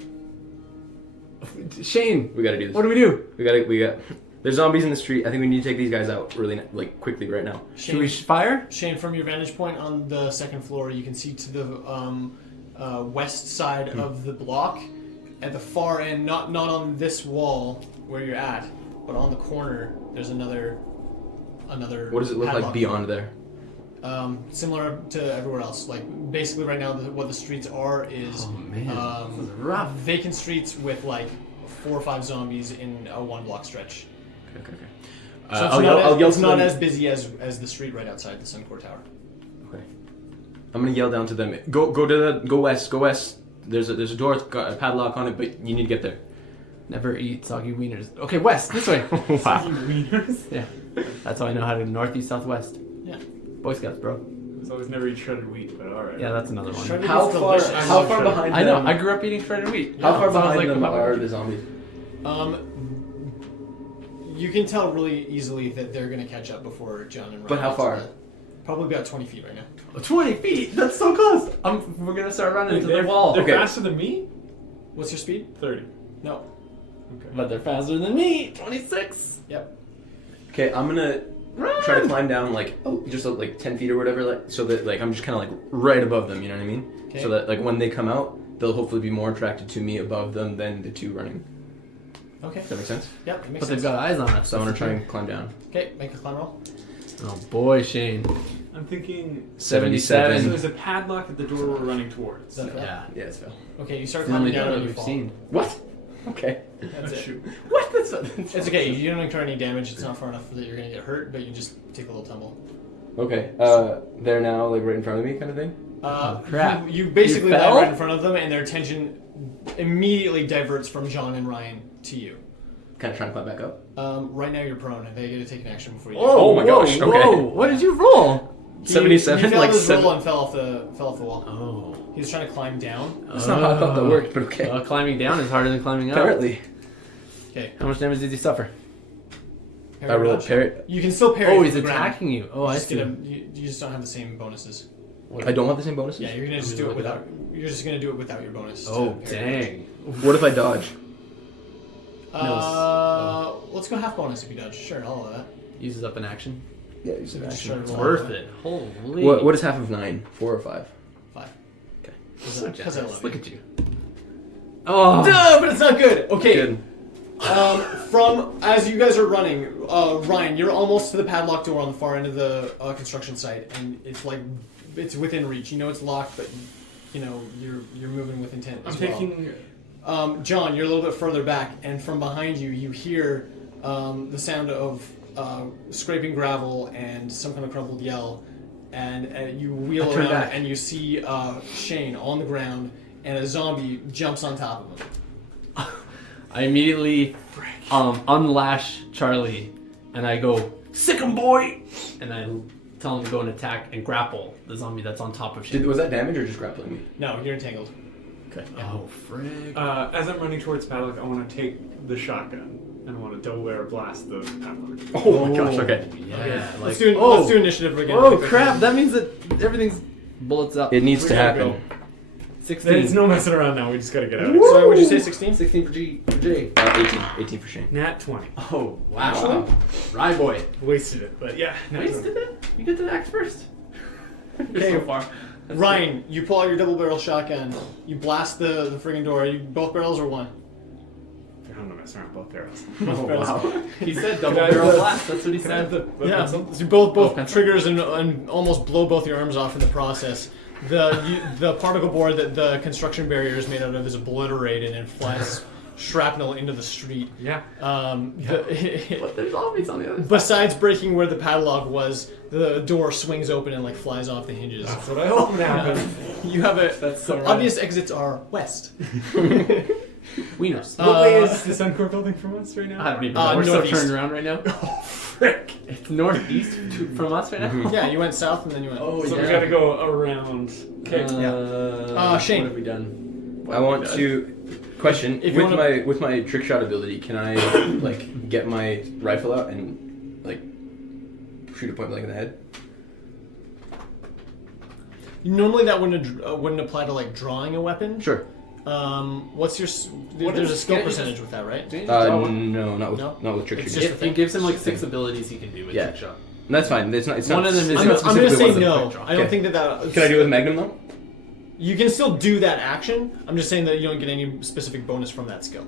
Shane? We gotta do this. What do we do? We got. There's zombies in the street. I think we need to take these guys out really, like, quickly right now. Should we fire? Shane, from your vantage point on the second floor, you can see to the west side of the block, at the far end, not on this wall where you're at, but on the corner, there's another. What does it look like padlock. beyond there? Similar to everywhere else. Like basically, right now, what the streets are is Oh man, this is rough. vacant streets with like 4 or 5 zombies in a 1-block stretch. Okay. So I'll yell it's to not them. as busy as the street right outside the Suncor Tower. Okay. I'm gonna yell down to them. Go west. There's a door, it's got a padlock on it, but you need to get there. Never eat soggy wieners. Okay, west, this way. Wow. Wieners. Yeah, that's how I know how to northeast, southwest. Yeah. Boy Scouts, bro. It's always never eat shredded wheat, but alright. Yeah, that's another one. Shredded How wheat's far? delicious. How far behind? I know. them- I grew up eating shredded wheat. How far Sounds behind like them the are the zombies? You can tell really easily that they're gonna catch up before John and Ryan. But how get to far? that. Probably about 20 feet right now. 20 feet. That's so close. We're gonna start running into the wall. They're Okay. faster than me? What's your speed? 30. No. Okay. But they're faster than me. 26. Yep. Okay, I'm gonna Run. try to climb down just like 10 feet or whatever, like so that like I'm just kind of like right above them. You know what I mean? Okay. So that like when they come out, they'll hopefully be more attracted to me above them than the 2 running. Okay. Does that make sense? Yep. It makes But they've sense. got eyes on us. So I want to try and climb down. Okay. Make a climb roll. Oh boy, Shane. I'm thinking. 77. So there's a padlock at the door we're running towards. Is that fair? Yeah. Yeah, it's Phil. Okay. You start It's the only climbing down door and that you we've fall. seen. What? Okay. That's Oh, it. shoot. What? That's It's okay. You don't incur any damage. It's not far enough that you're gonna get hurt, but you just take a little tumble. Okay. They're now like right in front of me, kind of thing. Oh, crap. You basically You lie fell? right in front of them, and their attention immediately diverts from John and Ryan to you. Kind of trying to climb back up. Right now you're prone, and they get to take an action before you. Oh my gosh, Whoa, okay. whoa. What did you roll? He- 77, He failed like his 7. roll and fell off the wall. Oh. He was trying to climb down. That's not how I thought that worked, but okay. Climbing down is harder than climbing up. Apparently. Okay. How much damage did you suffer? I rolled dodge. parry. You can still parry. Oh, from he's the ground. attacking you. Oh, You I just see. get you just don't have the same bonuses. I don't want the same bonuses? Yeah, you're gonna just do it without. You're just gonna do it without your bonus. Oh, to parry. dang. What if I dodge? Let's go half bonus if you dodge. Sure, I'll allow that. Uses up an action. Yeah, use an Just action. try to It's roll worth that. it. Holy. What is half of 9? 4 or 5? 5. Okay. Because I Generous. love Look you. at you. Oh. Duh, but it's not good. Okay. Good. From as you guys are running, Ryan, you're almost to the padlock door on the far end of the construction site, and it's like it's within reach. You know it's locked, but you know you're moving with intent I'm as well. taking. John, you're a little bit further back, and from behind you, you hear the sound of scraping gravel and some kind of crumpled yell, and you wheel turn around back. and you see Shane on the ground, and a zombie jumps on top of him. I immediately unlash Charlie, and I go, sick 'em, boy! And I tell him to go and attack and grapple the zombie that's on top of Shane. Was that damage or just grappling me? No, you're entangled. Okay. Oh, frig. As I'm running towards padlock, I want to take the shotgun and I want to double barrel blast the padlock. Oh my gosh, okay. Yeah, let's do initiative again. Oh, crap. That means that everything's bullets up. It needs We to gotta happen. go. 16. There's no messing around now. We just gotta get out. Sorry, would you say 16? 16 for G. For J. 18. 18 for Shane. Nat 20. Oh, wow. Actually? Rye boy. Wasted it, but yeah. Nat 20. Wasted it? You get to act first. Okay. So far. That's Ryan, you pull out your double barrel shotgun. You blast the friggin' door. Are you both barrels or one? I'm not messing around both barrels. Both barrels. Wow. He said double Can I barrel have the- blast. That's what he Can I have said. the Yeah, pencil? so you both Oh, pencil? triggers and almost blow both your arms off in the process. The particle board that the construction barrier is made out of is obliterated and flies shrapnel into the street. Yeah. But there's zombies on the other side. Besides breaking where the padlock was, the door swings open and like flies off the hinges. That's what I hope would happen. You have a That's so obvious exits are west. Wieners. What way is this Encore building from us right now? I don't even know. We're still northeast. turned around right now. Oh, frick. It's northeast from us right now. Yeah, you went south and then you went. Oh, So yeah. we gotta go around. Okay. Shane. What have we done? I want to question If you with my trick shot ability. Can I like get my rifle out and like shoot a point blank in the head? Normally that wouldn't apply to like drawing a weapon. Sure. What's your? There's a skill percentage with that, right? No, not with No? not with trick It's shooting. just It gives him like 6 abilities he can do with Yeah. trick shot. That's fine. It's not. It's One not. of them is- it's I'm, not I'm gonna specifically say one of them. no. quick draw. I don't Okay. think that. Can I do it with Magnum though? You can still do that action. I'm just saying that you don't get any specific bonus from that skill.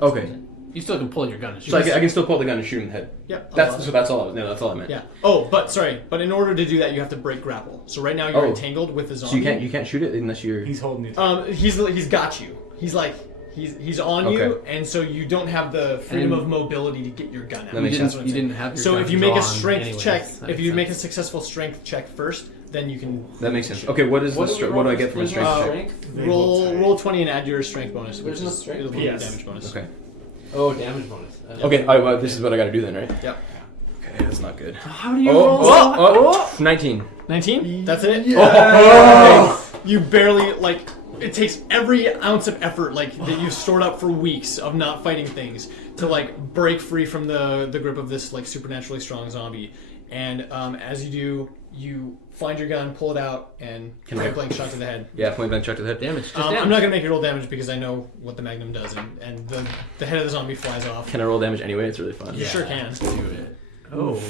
Okay. You still can pull your gun and shoot. So I can still pull the gun and shoot him in the head. Yep. That's all. No, that's all I meant. Yeah. Oh, but sorry. But in order to do that, you have to break grapple. So right now you're Oh. entangled with the zombie. So you can't shoot it unless you're. He's holding it. He's got you. He's like he's on you, Okay. and so you don't have the freedom And- of mobility to get your gun out. That makes That's sense. what I'm You saying. didn't have your So gun if you make a drawn strength anyways. check, That if makes you make a sense. successful strength check first, then you can. That makes sense. Okay, what is What the do we what do roll I get for my for strength check? strength? Roll 20 and add your strength bonus. There's which no is strength? it'll be Yes. damage bonus. Okay. Oh, damage bonus. Okay. All right. Well, this is what I got to do then, right? Yep. Okay, that's not good. How do you roll? Oh, 19. 19. That's it. Oh. You barely like. It takes every ounce of effort like that you've stored up for weeks of not fighting things to like break free from the grip of this like supernaturally strong zombie. And as you do, you find your gun, pull it out, and Can point I- blank shot to the head. Yeah, point blank shot to the head. Damage. Just I'm damage. not gonna make you roll damage because I know what the Magnum does, and the head of the zombie flies off. Can I roll damage anyway? It's really fun. You sure can. Do it. Oh.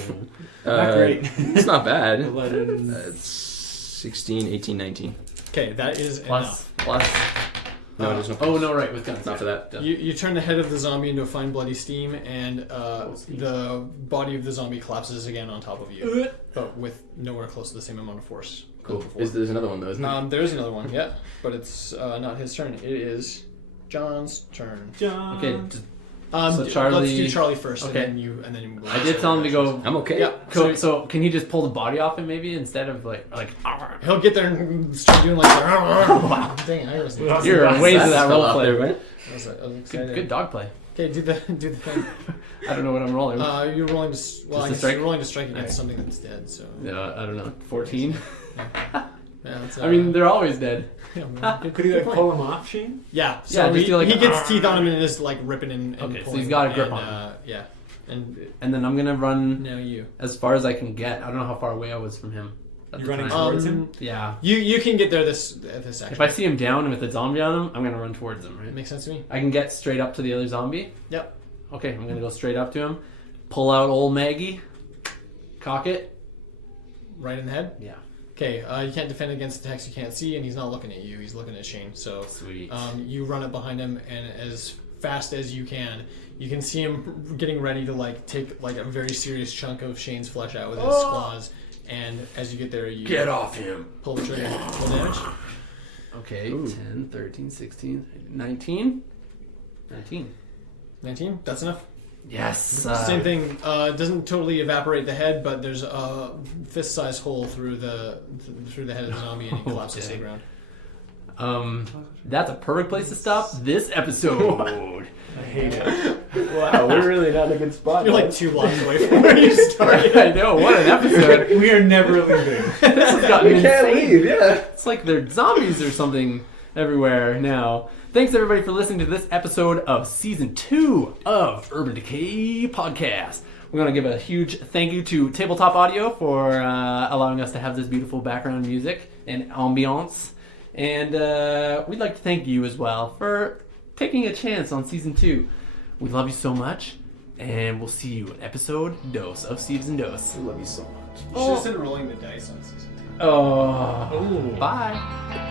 Not great. It's not bad. 11. It's 16, 18, 19. Okay, that is enough. Plus. No, there's no. Oh no, right with guns. Not for that. Done. You turn the head of the zombie into a fine bloody steam, and the body of the zombie collapses again on top of you, but with nowhere close to the same amount of force. as Cool. before. There's another one though, isn't there? There's another one, yeah, but it's not his turn. It is John's turn. John. Okay. Just, So Charlie- let's do Charlie first, Okay. and then you move on. I did tell him to go. I'm okay. Yeah. So can he just pull the body off him maybe instead of like? He'll get there and start doing like. Wow. Dang, I was. Well, You're that's- ways of that's- that Fell role off play. there, right? I was Good, excited. good dog play. Okay, do the thing. I don't know what I'm rolling. You're rolling to Just well, I to guess strike? you're rolling to strike against Okay. something that's dead. So I don't know. 14. yeah, that's, I mean, they're always dead. yeah, well, good- Could he good like point. pull him off, Shane? Yeah, so Yeah, just he, do like he a- gets teeth on him and is like ripping and Okay, so pulling, he's got a grip and, on him. Yeah, and And then I'm gonna run now you. as far as I can get. I don't know how far away I was from him. at You the running time. towards him? Yeah. You can get there this action. If I see him down with a zombie on him, I'm gonna run towards him. Right? Makes sense to me. I can get straight up to the other zombie. Yep. Okay, I'm gonna go straight up to him. Pull out old Maggie. Cock it. Right in the head. Yeah. Okay. You can't defend against attacks you can't see, and he's not looking at you. He's looking at Shane. So Sweet. you run up behind him, and as fast as you can see him getting ready to like take like a very serious chunk of Shane's flesh out with his claws. And as you get there, you Get off him. pull the trigger, pull damage. Okay, Ooh. 10, 13, 16, 19. 19. 19. That's enough. Yes. Same thing. Doesn't totally evaporate the head, but there's a fist-sized hole through the head of the zombie, and he collapses to the Okay. ground. That's a perfect place to stop this episode. I hate it. Wow, we're really not in a good spot. You're like 2 blocks away from where you started. I know, what an episode. We are never leaving. This has gotten We can't insane. leave, yeah. It's like they're zombies or something everywhere now. Thanks everybody for listening to this episode of Season 2 of Urban Decay Podcast. We're going to give a huge thank you to Tabletop Audio for allowing us to have this beautiful background music and ambiance. And we'd like to thank you as well for taking a chance on Season 2. We love you so much, and we'll see you in episode dos of Season Dos. I love you so much. You should have said rolling the dice on season 2. Oh, Ooh. bye.